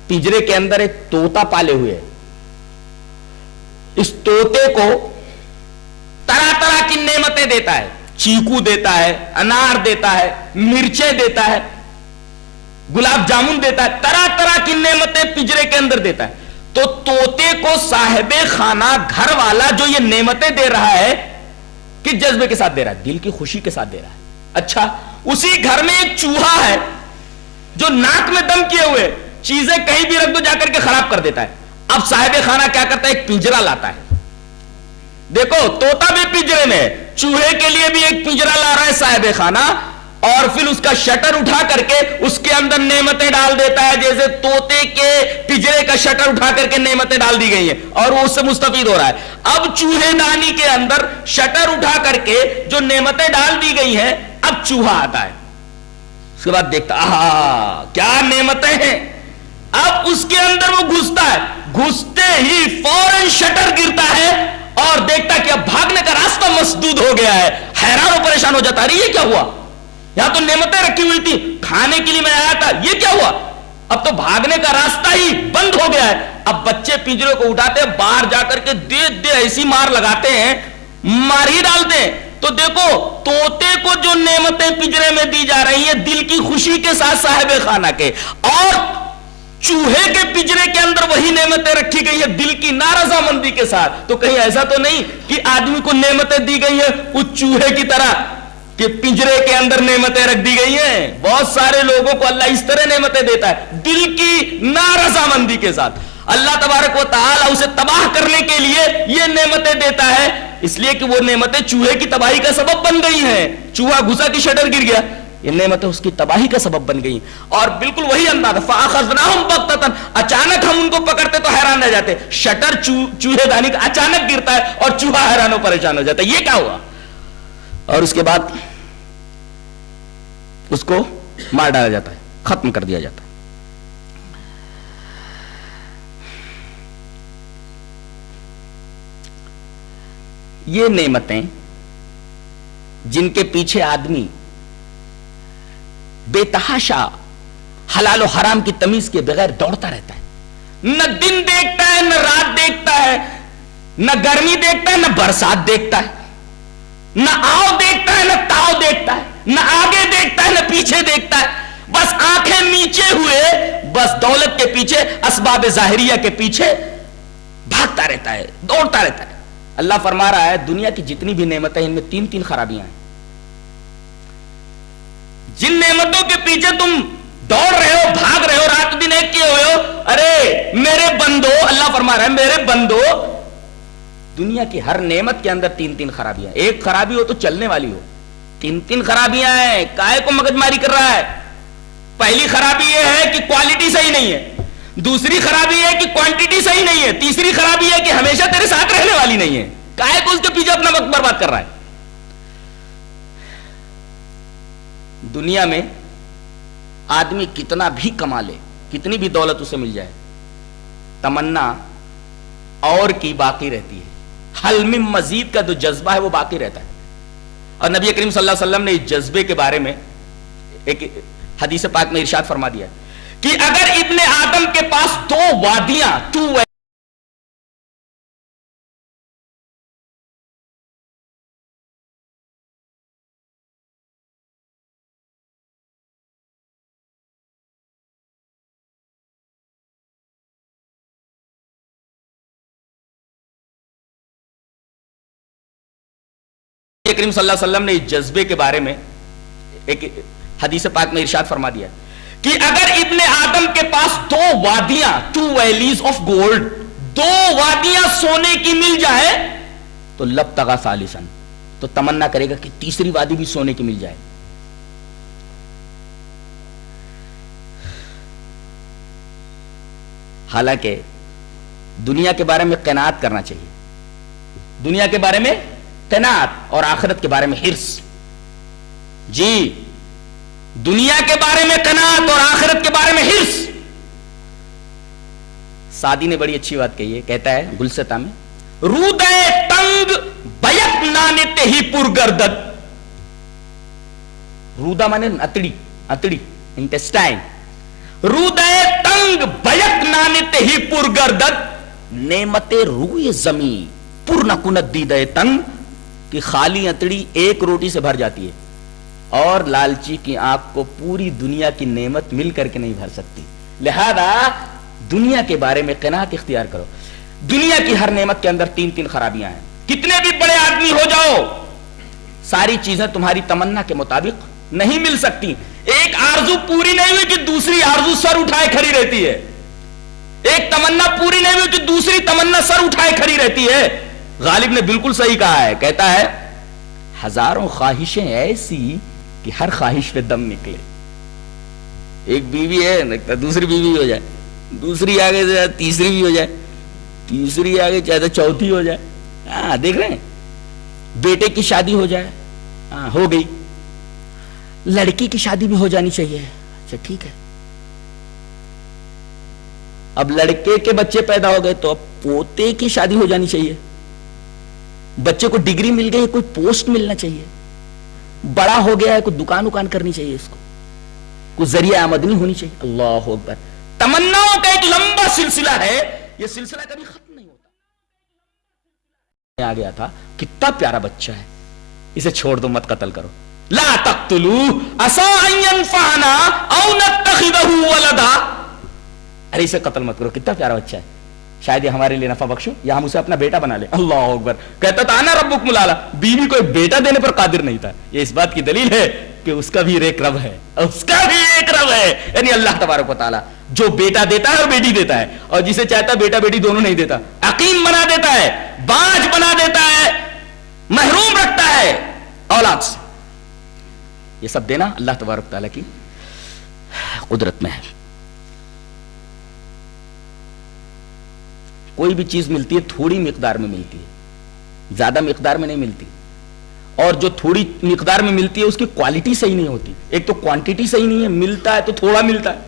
پنجرے کے اندر ایک طوطا پالے ہوئے، اس طوطے کو طرح طرح کی نعمتیں دیتا ہے، چیکو دیتا ہے، انار دیتا ہے، مرچیں دیتا ہے، گلاب جامن دیتا ہے، طرح طرح کی نعمتیں پنجرے کے اندر دیتا ہے. تو طوطے کو صاحب خانہ گھر والا جو یہ نعمتیں دے رہا ہے کس جذبے کے ساتھ دے رہا ہے؟ دل کی خوشی کے ساتھ دے رہا ہے. اچھا، اسی گھر میں ایک چوہا ہے جو ناک میں دم کیے ہوئے چیزیں کہیں بھی رکھ دو جا کر کے خراب کر دیتا ہے. اب صاحب خانہ کیا کرتا ہے؟ ایک پنجرا لاتا ہے. دیکھو، طوطا بھی پنجرے میں، چوہے کے لیے بھی ایک پنجرا لا رہا ہے صاحب خانہ، اور پھر اس کا شٹر اٹھا کر کے اس کے اندر نعمتیں ڈال دیتا ہے، جیسے طوطے کے پنجرے کا شٹر اٹھا کر کے نعمتیں ڈال دی گئی ہیں اور وہ اس سے مستفید ہو رہا ہے. اب چوہے دانی کے اندر شٹر اٹھا کر کے جو نعمتیں ڈال دی گئی ہیں، اب چوہا آتا ہے، اس کے بعد دیکھتا آہا کیا نعمتیں ہیں. اب اس کے اندر وہ گھستا ہے، گھستے ہی فوراً شٹر گرتا ہے اور دیکھتا کہ اب بھاگنے کا راستہ مسدود ہو گیا ہے. حیران و پریشان ہو جاتا ہے، یہ کیا ہوا؟ یہاں تو نعمتیں رکھی ہوئی تھی، کھانے کے لیے میں آیا تھا، یہ کیا ہوا؟ اب تو بھاگنے کا راستہ ہی بند ہو گیا ہے. اب بچے پنجرے کو اٹھاتے ہیں، باہر جا کر کے دے ایسی مار لگاتے ہیں، مار ہی ڈالتے ہیں. تو دیکھو، طوطے کو جو نعمتیں پنجرے میں دی جا رہی ہیں دل کی خوشی کے ساتھ صاحب خانہ کے، اور چوہے کے پنجرے کے اندر وہی نعمتیں رکھی گئی ہیں دل کی نارضامندی کے ساتھ. تو کہیں ایسا تو نہیں کہ آدمی کو نعمتیں دی گئی ہیں اس چوہے کی طرح کہ پنجرے کے اندر نعمتیں رکھ دی گئی ہیں؟ بہت سارے لوگوں کو اللہ اس طرح نعمتیں دیتا ہے دل کی نارضامندی کے ساتھ. اللہ تبارک و تعالی اسے تباہ کرنے کے لیے یہ نعمتیں دیتا ہے، اس لیے کہ وہ نعمتیں چوہے کی تباہی کا سبب بن گئی ہیں. چوہا گھسا کی شٹر گر گیا، یہ نعمتیں اس کی تباہی کا سبب بن گئی. اور بالکل وہی انداز، فَأَخَذْنَاهُمْ بَغْتَةً، اچانک ہم ان کو پکڑتے تو حیران رہ جاتے. شٹر چوہے دانی کا اچانک گرتا ہے اور چوہا حیران و پریشان ہو جاتا ہے، یہ کیا ہوا؟ اور اس کے بعد اس کو مار ڈالا جاتا ہے، ختم کر دیا جاتا ہے. یہ نعمتیں جن کے پیچھے آدمی بے تحاشا حلال و حرام کی تمیز کے بغیر دوڑتا رہتا ہے، نہ دن دیکھتا ہے نہ رات دیکھتا ہے، نہ گرمی دیکھتا ہے نہ برسات دیکھتا ہے، نہ آؤ دیکھتا ہے نہ تاؤ دیکھتا ہے، نہ آگے دیکھتا ہے نہ پیچھے دیکھتا ہے، بس آنکھیں نیچے ہوئے بس دولت کے پیچھے، اسباب ظاہریہ کے پیچھے بھاگتا رہتا ہے، دوڑتا رہتا ہے. اللہ فرما رہا ہے دنیا کی جتنی بھی نعمتیں ان میں 3 خرابیاں ہیں. جن نعمتوں کے پیچھے تم دوڑ رہے ہو، بھاگ رہے ہو، رات دن ایک کیے ہوئے ہو، ارے میرے بندو، اللہ فرما رہا ہے میرے بندو، دنیا کی ہر نعمت کے اندر 3 خرابیاں. ایک خرابی ہو تو چلنے والی ہو، 3 خرابیاں ہیں. کائے کو مگز ماری کر رہا ہے؟ پہلی خرابی یہ ہے کہ کوالٹی صحیح نہیں ہے، دوسری خرابی ہے کہ کوانٹیٹی صحیح نہیں ہے، تیسری خرابی ہے کہ ہمیشہ تیرے ساتھ رہنے والی نہیں ہے. کائے کو اس کے پیچھے اپنا وقت برباد کر رہا ہے؟ دنیا میں آدمی کتنا بھی کما لے، کتنی بھی دولت اسے مل جائے، تمنا اور کی باقی رہتی ہے. حل من مزید کا جو جذبہ ہے وہ باقی رہتا ہے. اور نبی کریم صلی اللہ علیہ وسلم نے اس جذبے کے بارے میں ایک حدیث پاک میں ارشاد فرما دیا کہ اگر ابن آدم کے پاس دو وادیاں کریم صلی اللہ علیہ وسلم نے اس جذبے کے بارے میں ایک حدیث پاک میں ارشاد فرما دیا کہ اگر ابن آدم کے پاس دو وادیاں ٹو ویلیز آف گولڈ دو وادیاں سونے کی مل جائے تو لبتغى ثالثا تو تمنا کرے گا کہ تیسری وادی بھی سونے کی مل جائے. حالانکہ دنیا کے بارے میں قناعت کرنا چاہیے, دنیا کے بارے میں قناعت اور آخرت کے بارے میں حرص. جی دنیا کے بارے میں قناعت اور آخرت کے بارے میں حرص. سعدی نے بڑی اچھی بات کہی ہے, کہتا ہے گلستہ میں رودے تنگ بیک نانتے ہی پرگردد. رودا مانے اتڑی, اتڑی انٹسٹائن. رودے تنگ بیک نانتے ہی پرگردد نعمت روئے زمین پر نہ کند دیدے تنگ کہ خالی اتڑی ایک روٹی سے بھر جاتی ہے اور لالچی کی آنکھ کو پوری دنیا کی نعمت مل کر کے نہیں بھر سکتی. لہذا دنیا کے بارے میں قناعت اختیار کرو. دنیا کی ہر نعمت کے اندر تین تین خرابیاں ہیں. کتنے بھی بڑے آدمی ہو جاؤ ساری چیزیں تمہاری تمنا کے مطابق نہیں مل سکتی. ایک آرزو پوری نہیں ہوئی کہ دوسری آرزو سر اٹھائے کھڑی رہتی ہے. ایک تمنا پوری نہیں ہوئی کہ دوسری تمنا سر اٹھائے کھڑی رہتی ہے. غالب نے بالکل صحیح کہا ہے, کہتا ہے ہزاروں خواہشیں ایسی کہ ہر خواہش پہ دم نکلے. ایک بیوی ہے دوسری بیوی ہو جائے, دوسری آگے سے تیسری بھی ہو جائے, تیسری آگے چاہے تو چوتھی ہو جائے. ہاں دیکھ رہے ہیں, بیٹے کی شادی ہو جائے, ہاں ہو گئی. لڑکی کی شادی بھی ہو جانی چاہیے, اچھا ٹھیک ہے. اب لڑکے کے بچے پیدا ہو گئے تو اب پوتے کی شادی ہو جانی چاہیے. بچے کو ڈگری مل گئی, کوئی پوسٹ ملنا چاہیے. بڑا ہو گیا ہے, کوئی دکان وکان کرنی چاہیے, اس کو کوئی ذریعہ آمدنی ہونی چاہیے. اللہ اکبر. تمناؤں کا ایک لمبا سلسلہ ہے, یہ سلسلہ کبھی ختم نہیں ہوتا. آ گیا تھا کتنا پیارا بچہ ہے, اسے چھوڑ دو, مت قتل کرو. لا تقتلوه عسى ان ينفعنا او نتخذه ولدا. ارے اسے قتل مت کرو, کتنا پیارا بچہ ہے, شاید یہ ہمارے لیے نفع بخشو یا ہم اسے اپنا بیٹا بنا لیں. اللہ اکبر. کہتا تھا انا ربکم الاعلی. بیوی کو ایک بیٹا دینے پر قادر نہیں تھا. یہ اس بات کی دلیل ہے کہ اس کا بھی ایک رب ہے, اس کا بھی ایک رب ہے. یعنی اللہ تبارک و تعالی جو بیٹا دیتا ہے اور بیٹی دیتا ہے, اور جسے چاہتا ہے بیٹا بیٹی دونوں نہیں دیتا, عقیم بنا دیتا ہے, باج بنا دیتا ہے, محروم رکھتا ہے اولاد سے. یہ سب دینا اللہ تبارک و تعالی کی قدرت میں ہے. کوئی بھی چیز ملتی ہے تھوڑی مقدار میں ملتی ہے, زیادہ مقدار میں نہیں ملتی. اور جو تھوڑی مقدار میں ملتی ہے اس کی کوالٹی صحیح نہیں ہوتی. ایک تو کوانٹیٹی صحیح نہیں ہے, ملتا ہے تو تھوڑا ملتا ہے,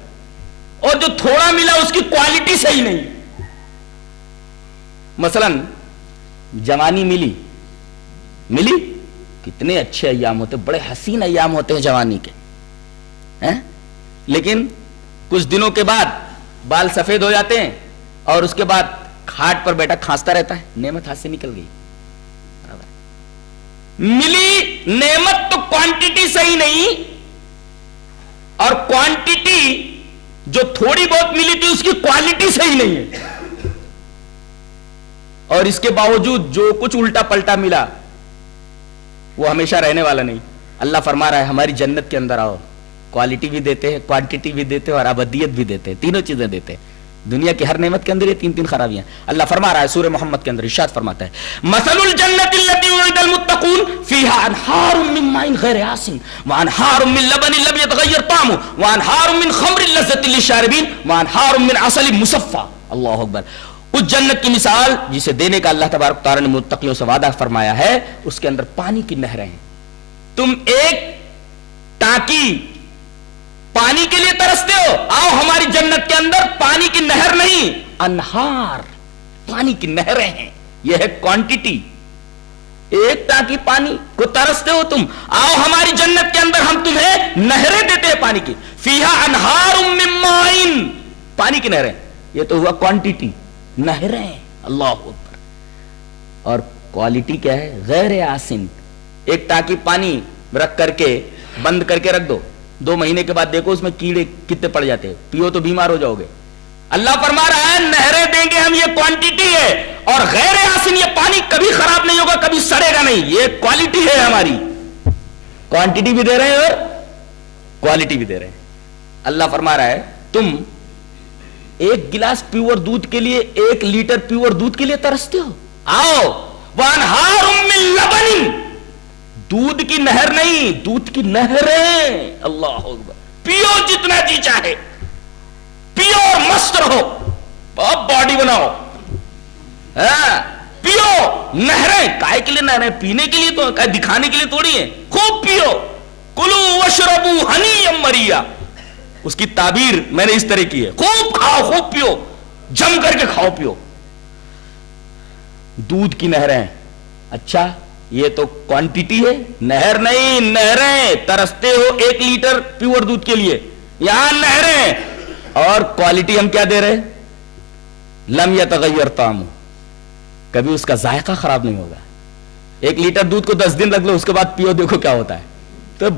اور جو تھوڑا ملا اس کی کوالٹی صحیح نہیں. مثلا جوانی ملی, کتنے اچھے ایام ہوتے, بڑے حسین ایام ہوتے ہیں جوانی کے, لیکن کچھ دنوں کے بعد بال سفید ہو جاتے ہیں اور اس کے بعد کھاٹ پر بیٹا کھانستا رہتا ہے. نعمت ہاتھ سے نکل گئی. ملی نعمت تو کوانٹیٹی صحیح نہیں, اور کوانٹیٹی جو تھوڑی بہت ملی تھی اس کی کوالٹی صحیح نہیں ہے. اور اس کے باوجود جو کچھ الٹا پلٹا ملا وہ ہمیشہ رہنے والا نہیں. اللہ فرما رہا ہے ہماری جنت کے اندر آؤ, کوالٹی بھی دیتے ہیں, کوانٹیٹی بھی دیتے ہیں, اور ابدیت بھی دیتے ہیں, تینوں چیزیں دیتے ہیں. دنیا کی ہر نعمت کے اندر یہ تین تین خرابیاں. اللہ فرما رہا ہے سورہ محمد کے اندر ارشاد فرماتا ہے مثل الجنت التي وعد المتقون فيها انهار من ماء غير آسن وانهار من لبن لم يتغير طعمه وانهار من خمر لذة للشاربين وانهار من عسل مصفى. اللہ اکبر. اس جنت کی مثال جسے دینے کا اللہ تبارک تعالی نے متقیوں سے وعدہ فرمایا ہے, اس کے اندر پانی کی نہریں ہیں. تم ایک ٹانکی پانی کے لیے ترستے ہو, آؤ ہماری جنت کے اندر پانی کی نہر نہیں, انہار, پانی کی نہریں ہیں. یہ ہے کوانٹٹی. ایک ٹانکی پانی کو ترستے ہو تم, آؤ ہماری جنت کے اندر ہم تمہیں نہریں دیتے ہیں پانی کی. فیہا انہار من معین, پانی کی نہریں. یہ تو ہوا کوانٹٹی, نہریں. اللہ اکبر. اور کوالٹی کیا ہے؟ غیر آسن. ایک ٹانکی پانی رکھ کر کے بند کر کے رکھ دو, 2 مہینے کے بعد دیکھو اس میں کیڑے کتنے پڑ جاتے ہیں, پیو تو بیمار ہو جاؤ گے. اللہ فرما رہا ہے نہریں دیں گے ہم, یہ کوانٹٹی ہے. اور غیر آسن, یہ پانی کبھی خراب نہیں ہوگا, کبھی سڑے گا نہیں. یہ کوالٹی ہے ہماری. کوانٹٹی بھی دے رہے ہیں اور کوالٹی بھی دے رہے ہیں. اللہ فرما رہا ہے تم 1 گلاس پیور دودھ کے لیے, 1 لیٹر پیور دودھ کے لیے ترستے ہو. آؤ وانہار من لبن, دودھ کی نہر نہیں, دودھ کی نہریں. اللہ اکبر. پیو جتنا جی چاہے, پیو اور مست رہو, بہت باڈی بناؤ. پیو نہریں. کائے کے لیے نہریں؟ پینے کے لیے, تو دکھانے کے لیے تھوڑی ہے. خوب پیو. کلو وشربو ہنیا مریا, اس کی تعبیر میں نے اس طرح کی ہے. خوب کھاؤ, خوب پیو, جم کر کے کھاؤ پیو. دودھ کی نہریں. اچھا یہ تو کوانٹٹی ہے, نہر نہیں, نہریں. ترستے ہو 1 لیٹر پیور دودھ کے لیے, یہاں نہریں. اور کوالٹی ہم کیا دے رہے؟ لم یتغیر طعمہ, کبھی اس کا ذائقہ خراب نہیں ہوگا. 1 لیٹر دودھ کو 10 دن رکھ لو, اس کے بعد پیو, دیکھو کیا ہوتا ہے. تو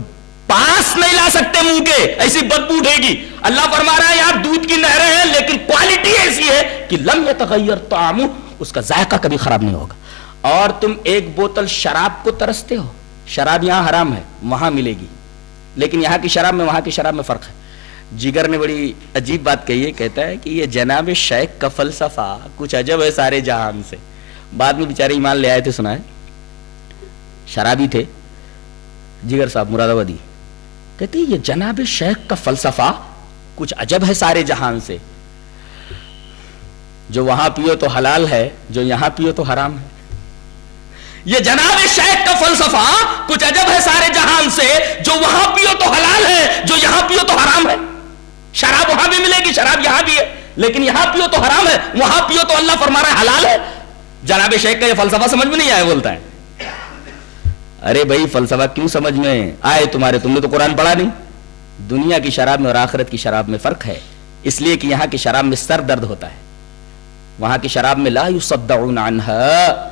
پاس نہیں لا سکتے منہ کے, ایسی بدبو اٹھے گی. اللہ فرما رہا ہے یہاں دودھ کی نہریں ہیں, لیکن کوالٹی ایسی ہے کہ لم یتغیر طعمہ, اس کا ذائقہ کبھی خراب نہیں ہوگا. اور تم 1 بوتل شراب کو ترستے ہو. شراب یہاں حرام ہے, وہاں ملے گی, لیکن یہاں کی شراب میں وہاں کی شراب میں فرق ہے. جگر نے بڑی عجیب بات کہی ہے, کہتا ہے کہ یہ جناب شیخ کا فلسفہ کچھ عجب ہے سارے جہان سے. بعد میں بیچارے ایمان لے آئے تھے, سنا ہے, شرابی تھے جگر صاحب مراد آبادی. کہتے ہیں یہ جناب شیخ کا فلسفہ کچھ عجب ہے سارے جہان سے, جو وہاں پیو تو حلال ہے, جو یہاں پیو تو حرام ہے. یہ جناب شیخ کا فلسفہ کچھ عجب ہے سارے جہان سے, جو وہاں پیو تو حلال ہے, جو یہاں پیو تو حرام ہے. شراب وہاں بھی ملے گی, شراب یہاں بھی ہے, لیکن یہاں پیو تو حرام ہے, وہاں پیو تو اللہ فرما رہا ہے حلال ہے. جناب شیخ کا یہ فلسفہ سمجھ میں نہیں آیا, بولتا ہے ارے بھائی فلسفہ کیوں سمجھ میں آئے تمہارے, تم نے تو قرآن پڑھا نہیں. دنیا کی شراب میں اور آخرت کی شراب میں فرق ہے, اس لیے کہ یہاں کی شراب میں سر درد ہوتا ہے, وہاں کی شراب میں لا یصدعون عنہا,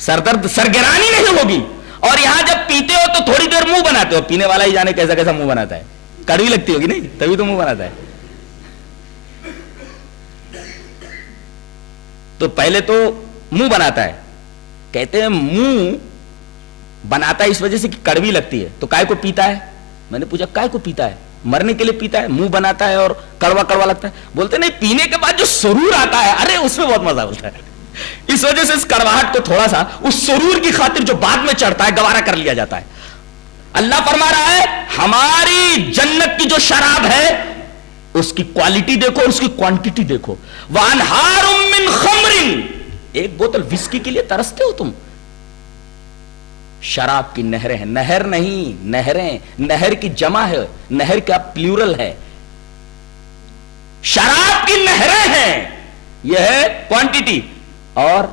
سر درد سرگرانی نہیں ہوگی. اور یہاں جب پیتے ہو تو تھوڑی دیر منہ بناتے ہو, پینے والا ہی جانے کیسا کیسا منہ بناتا ہے, کڑوی لگتی ہوگی نہیں, تبھی تو منہ بناتا ہے. تو پہلے تو منہ بناتا ہے, کہتے ہیں منہ بناتا ہے اس وجہ سے کہ کڑوی لگتی ہے, تو کائے کو پیتا ہے. میں نے پوچھا کائے کو پیتا ہے؟ مرنے کے لیے پیتا ہے, منہ بناتا ہے اور کڑوا کڑوا لگتا ہے. بولتے نہیں, پینے کے بعد جو سرور آتا ہے, ارے اس میں بہت مزہ ہوتا ہے. اس وجہ سے اس کڑواہٹ کو تھوڑا سا اس سرور کی خاطر جو بعد میں چڑھتا ہے گوارا کر لیا جاتا ہے. اللہ فرما رہا ہے ہماری جنت کی جو شراب ہے اس کی کوالٹی دیکھو, اس کی کوانٹٹی دیکھو. وانہار من خمر, 1 بوتل وسکی کے لیے ترستے ہو تم. شراب کی نہریں ہیں, نہر نہیں, نہریں. نہر کی جمع ہے, نہر کا پلیورل ہے. شراب کی نہریں ہیں, یہ ہے کوانٹٹی. اور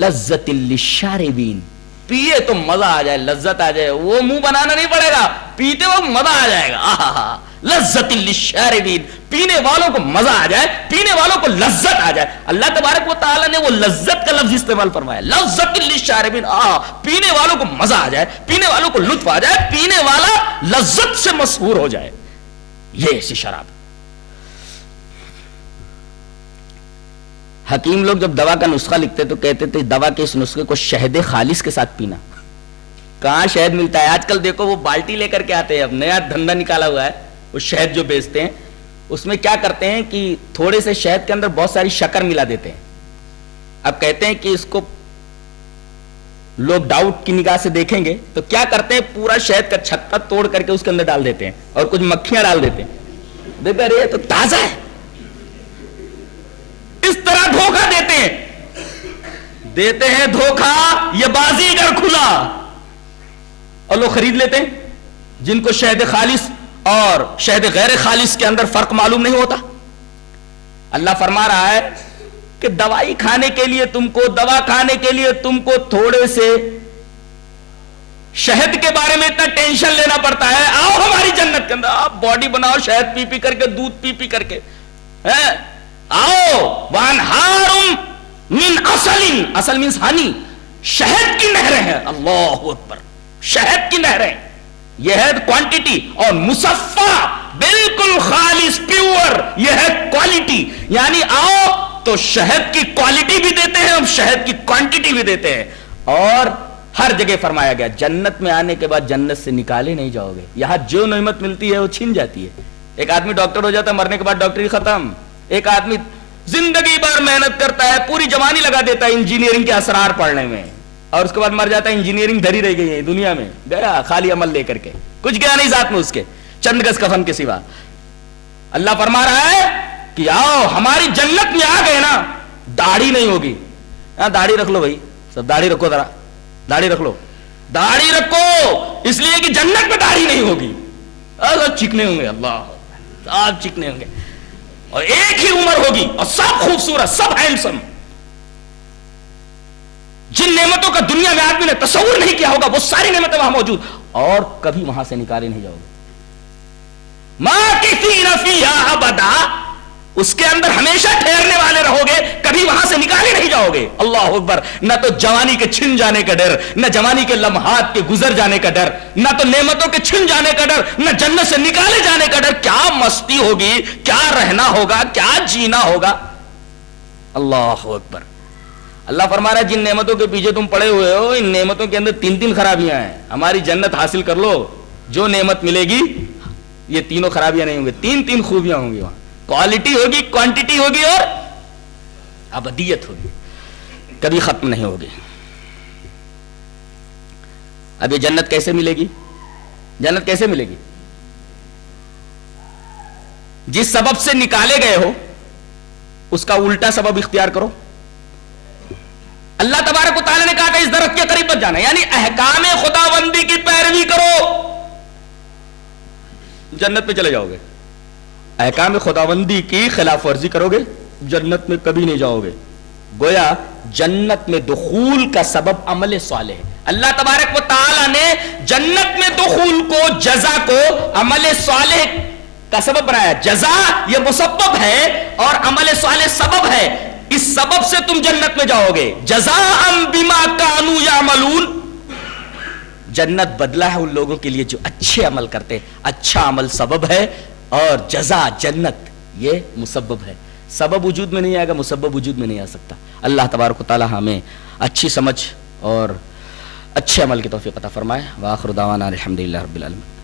لذت للشاربین, پیے تو مزہ آ جائے, لذت آ جائے, وہ منہ بنانا نہیں پڑے گا, پیتے وقت مزہ آ جائے گا. لذت للشاربین, پینے والوں کو مزہ آ جائے, پینے والوں کو لذت آ جائے. اللہ تبارک و تعالیٰ نے وہ لذت کا لفظ استعمال فرمایا, لذت للشاربین, پینے والوں کو مزہ آ جائے, پینے والوں کو لطف آ جائے, پینے والا لذت سے مسحور ہو جائے. یہ ایسی شراب. حکیم لوگ جب دوا کا نسخہ لکھتے تو کہتے تھے دوا کے اس نسخے کو شہد خالص کے ساتھ پینا. کہاں شہد ملتا ہے آج کل, دیکھو وہ بالٹی لے کر کے آتے ہیں, اب نیا دھندا نکالا ہوا ہے, وہ شہد جو بیچتے ہیں اس میں کیا کرتے ہیں کہ تھوڑے سے شہد کے اندر بہت ساری شکر ملا دیتے ہیں. اب کہتے ہیں کہ اس کو لوگ ڈاؤٹ کی نگاہ سے دیکھیں گے تو کیا کرتے ہیں, پورا شہد کا چھتا توڑ کر کے اس کے اندر ڈال دیتے ہیں اور کچھ مکھیاں ڈال دیتے ہیں. دیکھا رہے تو تازہ ہے, اس طرح دھوکہ دیتے ہیں دھوکہ, یہ بازیگر کھلا, اور لوگ خرید لیتے ہیں جن کو شہد خالص اور شہد غیر خالص کے اندر فرق معلوم نہیں ہوتا. اللہ فرما رہا ہے کہ دوائی کھانے کے لیے دوا کھانے کے لیے تم کو تھوڑے سے شہد کے بارے میں اتنا ٹینشن لینا پڑتا ہے. آؤ ہماری جنت کے اندر, آپ باڈی بناؤ شہد پی پی کر کے, دودھ پی پی کر کے, آؤ وانہار من اصل, اصل مینس ہانی, شہد کی نہریں ہیں. اللہ اکبر, شہد کی نہریں, یہ ہے کوانٹٹی, اور مصفا بالکل خالص پیور, یہ ہے کوالٹی. یعنی آؤ تو شہد کی کوالٹی بھی دیتے ہیں, ہم شہد کی کوانٹٹی بھی دیتے ہیں. اور ہر جگہ فرمایا گیا جنت میں آنے کے بعد جنت سے نکالے نہیں جاؤ گے. یہاں جو نعمت ملتی ہے وہ چھین جاتی ہے. ایک آدمی ڈاکٹر ہو جاتا ہے, مرنے کے بعد ڈاکٹری ختم. ایک آدمی زندگی بھر محنت کرتا ہے, پوری جوانی لگا دیتا ہے انجینئرنگ کے اسرار پڑھنے میں, اور اس کے بعد مر جاتا ہے, انجینئرنگ دھری رہ گئی ہے دنیا میں, گیا خالی عمل لے کر کے, کچھ گیا نہیں ذات میں اس کے, چند گز کفن کے سوا. اللہ فرما رہا ہے کہ آؤ ہماری جنت میں آ گئے نا, داڑھی نہیں ہوگی. داڑھی رکھ لو بھائی, سب داڑھی رکھو, ذرا داڑھی رکھ لو, داڑھی رکھو, اس لیے کہ جنت میں داڑھی نہیں ہوگی. سب چکنے ہوں گے, اللہ سب چکنے ہوں گے, اور ایک ہی عمر ہوگی, اور سب خوبصورت, سب ہینڈسم. جن نعمتوں کا دنیا میں آدمی نے تصور نہیں کیا ہوگا وہ ساری نعمتیں وہاں موجود, اور کبھی وہاں سے نکالے نہیں جاؤ گے. ماکثین فیہا ابدا, اس کے اندر ہمیشہ ٹھہرنے والے رہو گے, کبھی وہاں سے نکالے نہیں جاؤ گے. اللہ اکبر. نہ تو جوانی کے چھن جانے کا ڈر, نہ جوانی کے لمحات کے گزر جانے کا ڈر, نہ تو نعمتوں کے چھن جانے کا ڈر, نہ جنت سے نکالے جانے کا ڈر. کیا مستی ہوگی, کیا رہنا ہوگا, کیا جینا ہوگا. اللہ اکبر. اللہ فرما رہا ہے جن نعمتوں کے پیچھے تم پڑے ہوئے ہو, ان نعمتوں کے اندر تین تین خرابیاں ہیں. ہماری جنت حاصل کر لو, جو نعمت ملے گی یہ تینوں خرابیاں نہیں ہوں گی, تین تین خوبیاں ہوں گی. وہاں کوالٹی ہوگی, کوانٹٹی ہوگی, اور ابدیت ہوگی, کبھی ختم نہیں ہوگی. اب یہ جنت کیسے ملے گی, جنت کیسے ملے گی؟ جس سبب سے نکالے گئے ہو اس کا الٹا سبب اختیار کرو. اللہ تبارک و تعالی نے کہا کہ اس درخت کے قریب مت جانا, یعنی احکام خداوندی کی پیروی کرو, جنت میں چلے جاؤ گے. احکام خداوندی کی خلاف ورزی کرو گے, جنت میں کبھی نہیں جاؤ گے. گویا جنت میں دخول کا سبب عمل صالح ہے. اللہ تبارک و تعالی نے جنت میں دخول کو, جزا کو عمل صالح کا سبب بنایا. جزا یہ مسبب ہے اور عمل صالح سبب ہے. اس سبب سے تم جنت میں جاؤ گے. جزاء بما كانوا يعملون, جنت بدلہ ہے ان لوگوں کے لیے جو اچھے عمل کرتے. اچھا عمل سبب ہے اور جزا جنت یہ مسبب ہے. سبب وجود میں نہیں آئے گا, مسبب وجود میں نہیں آ سکتا. اللہ تبارک و تعالی ہمیں اچھی سمجھ اور اچھے عمل کی توفیق عطا فرمائے. وآخر دعوانا الحمدللہ رب العالمین.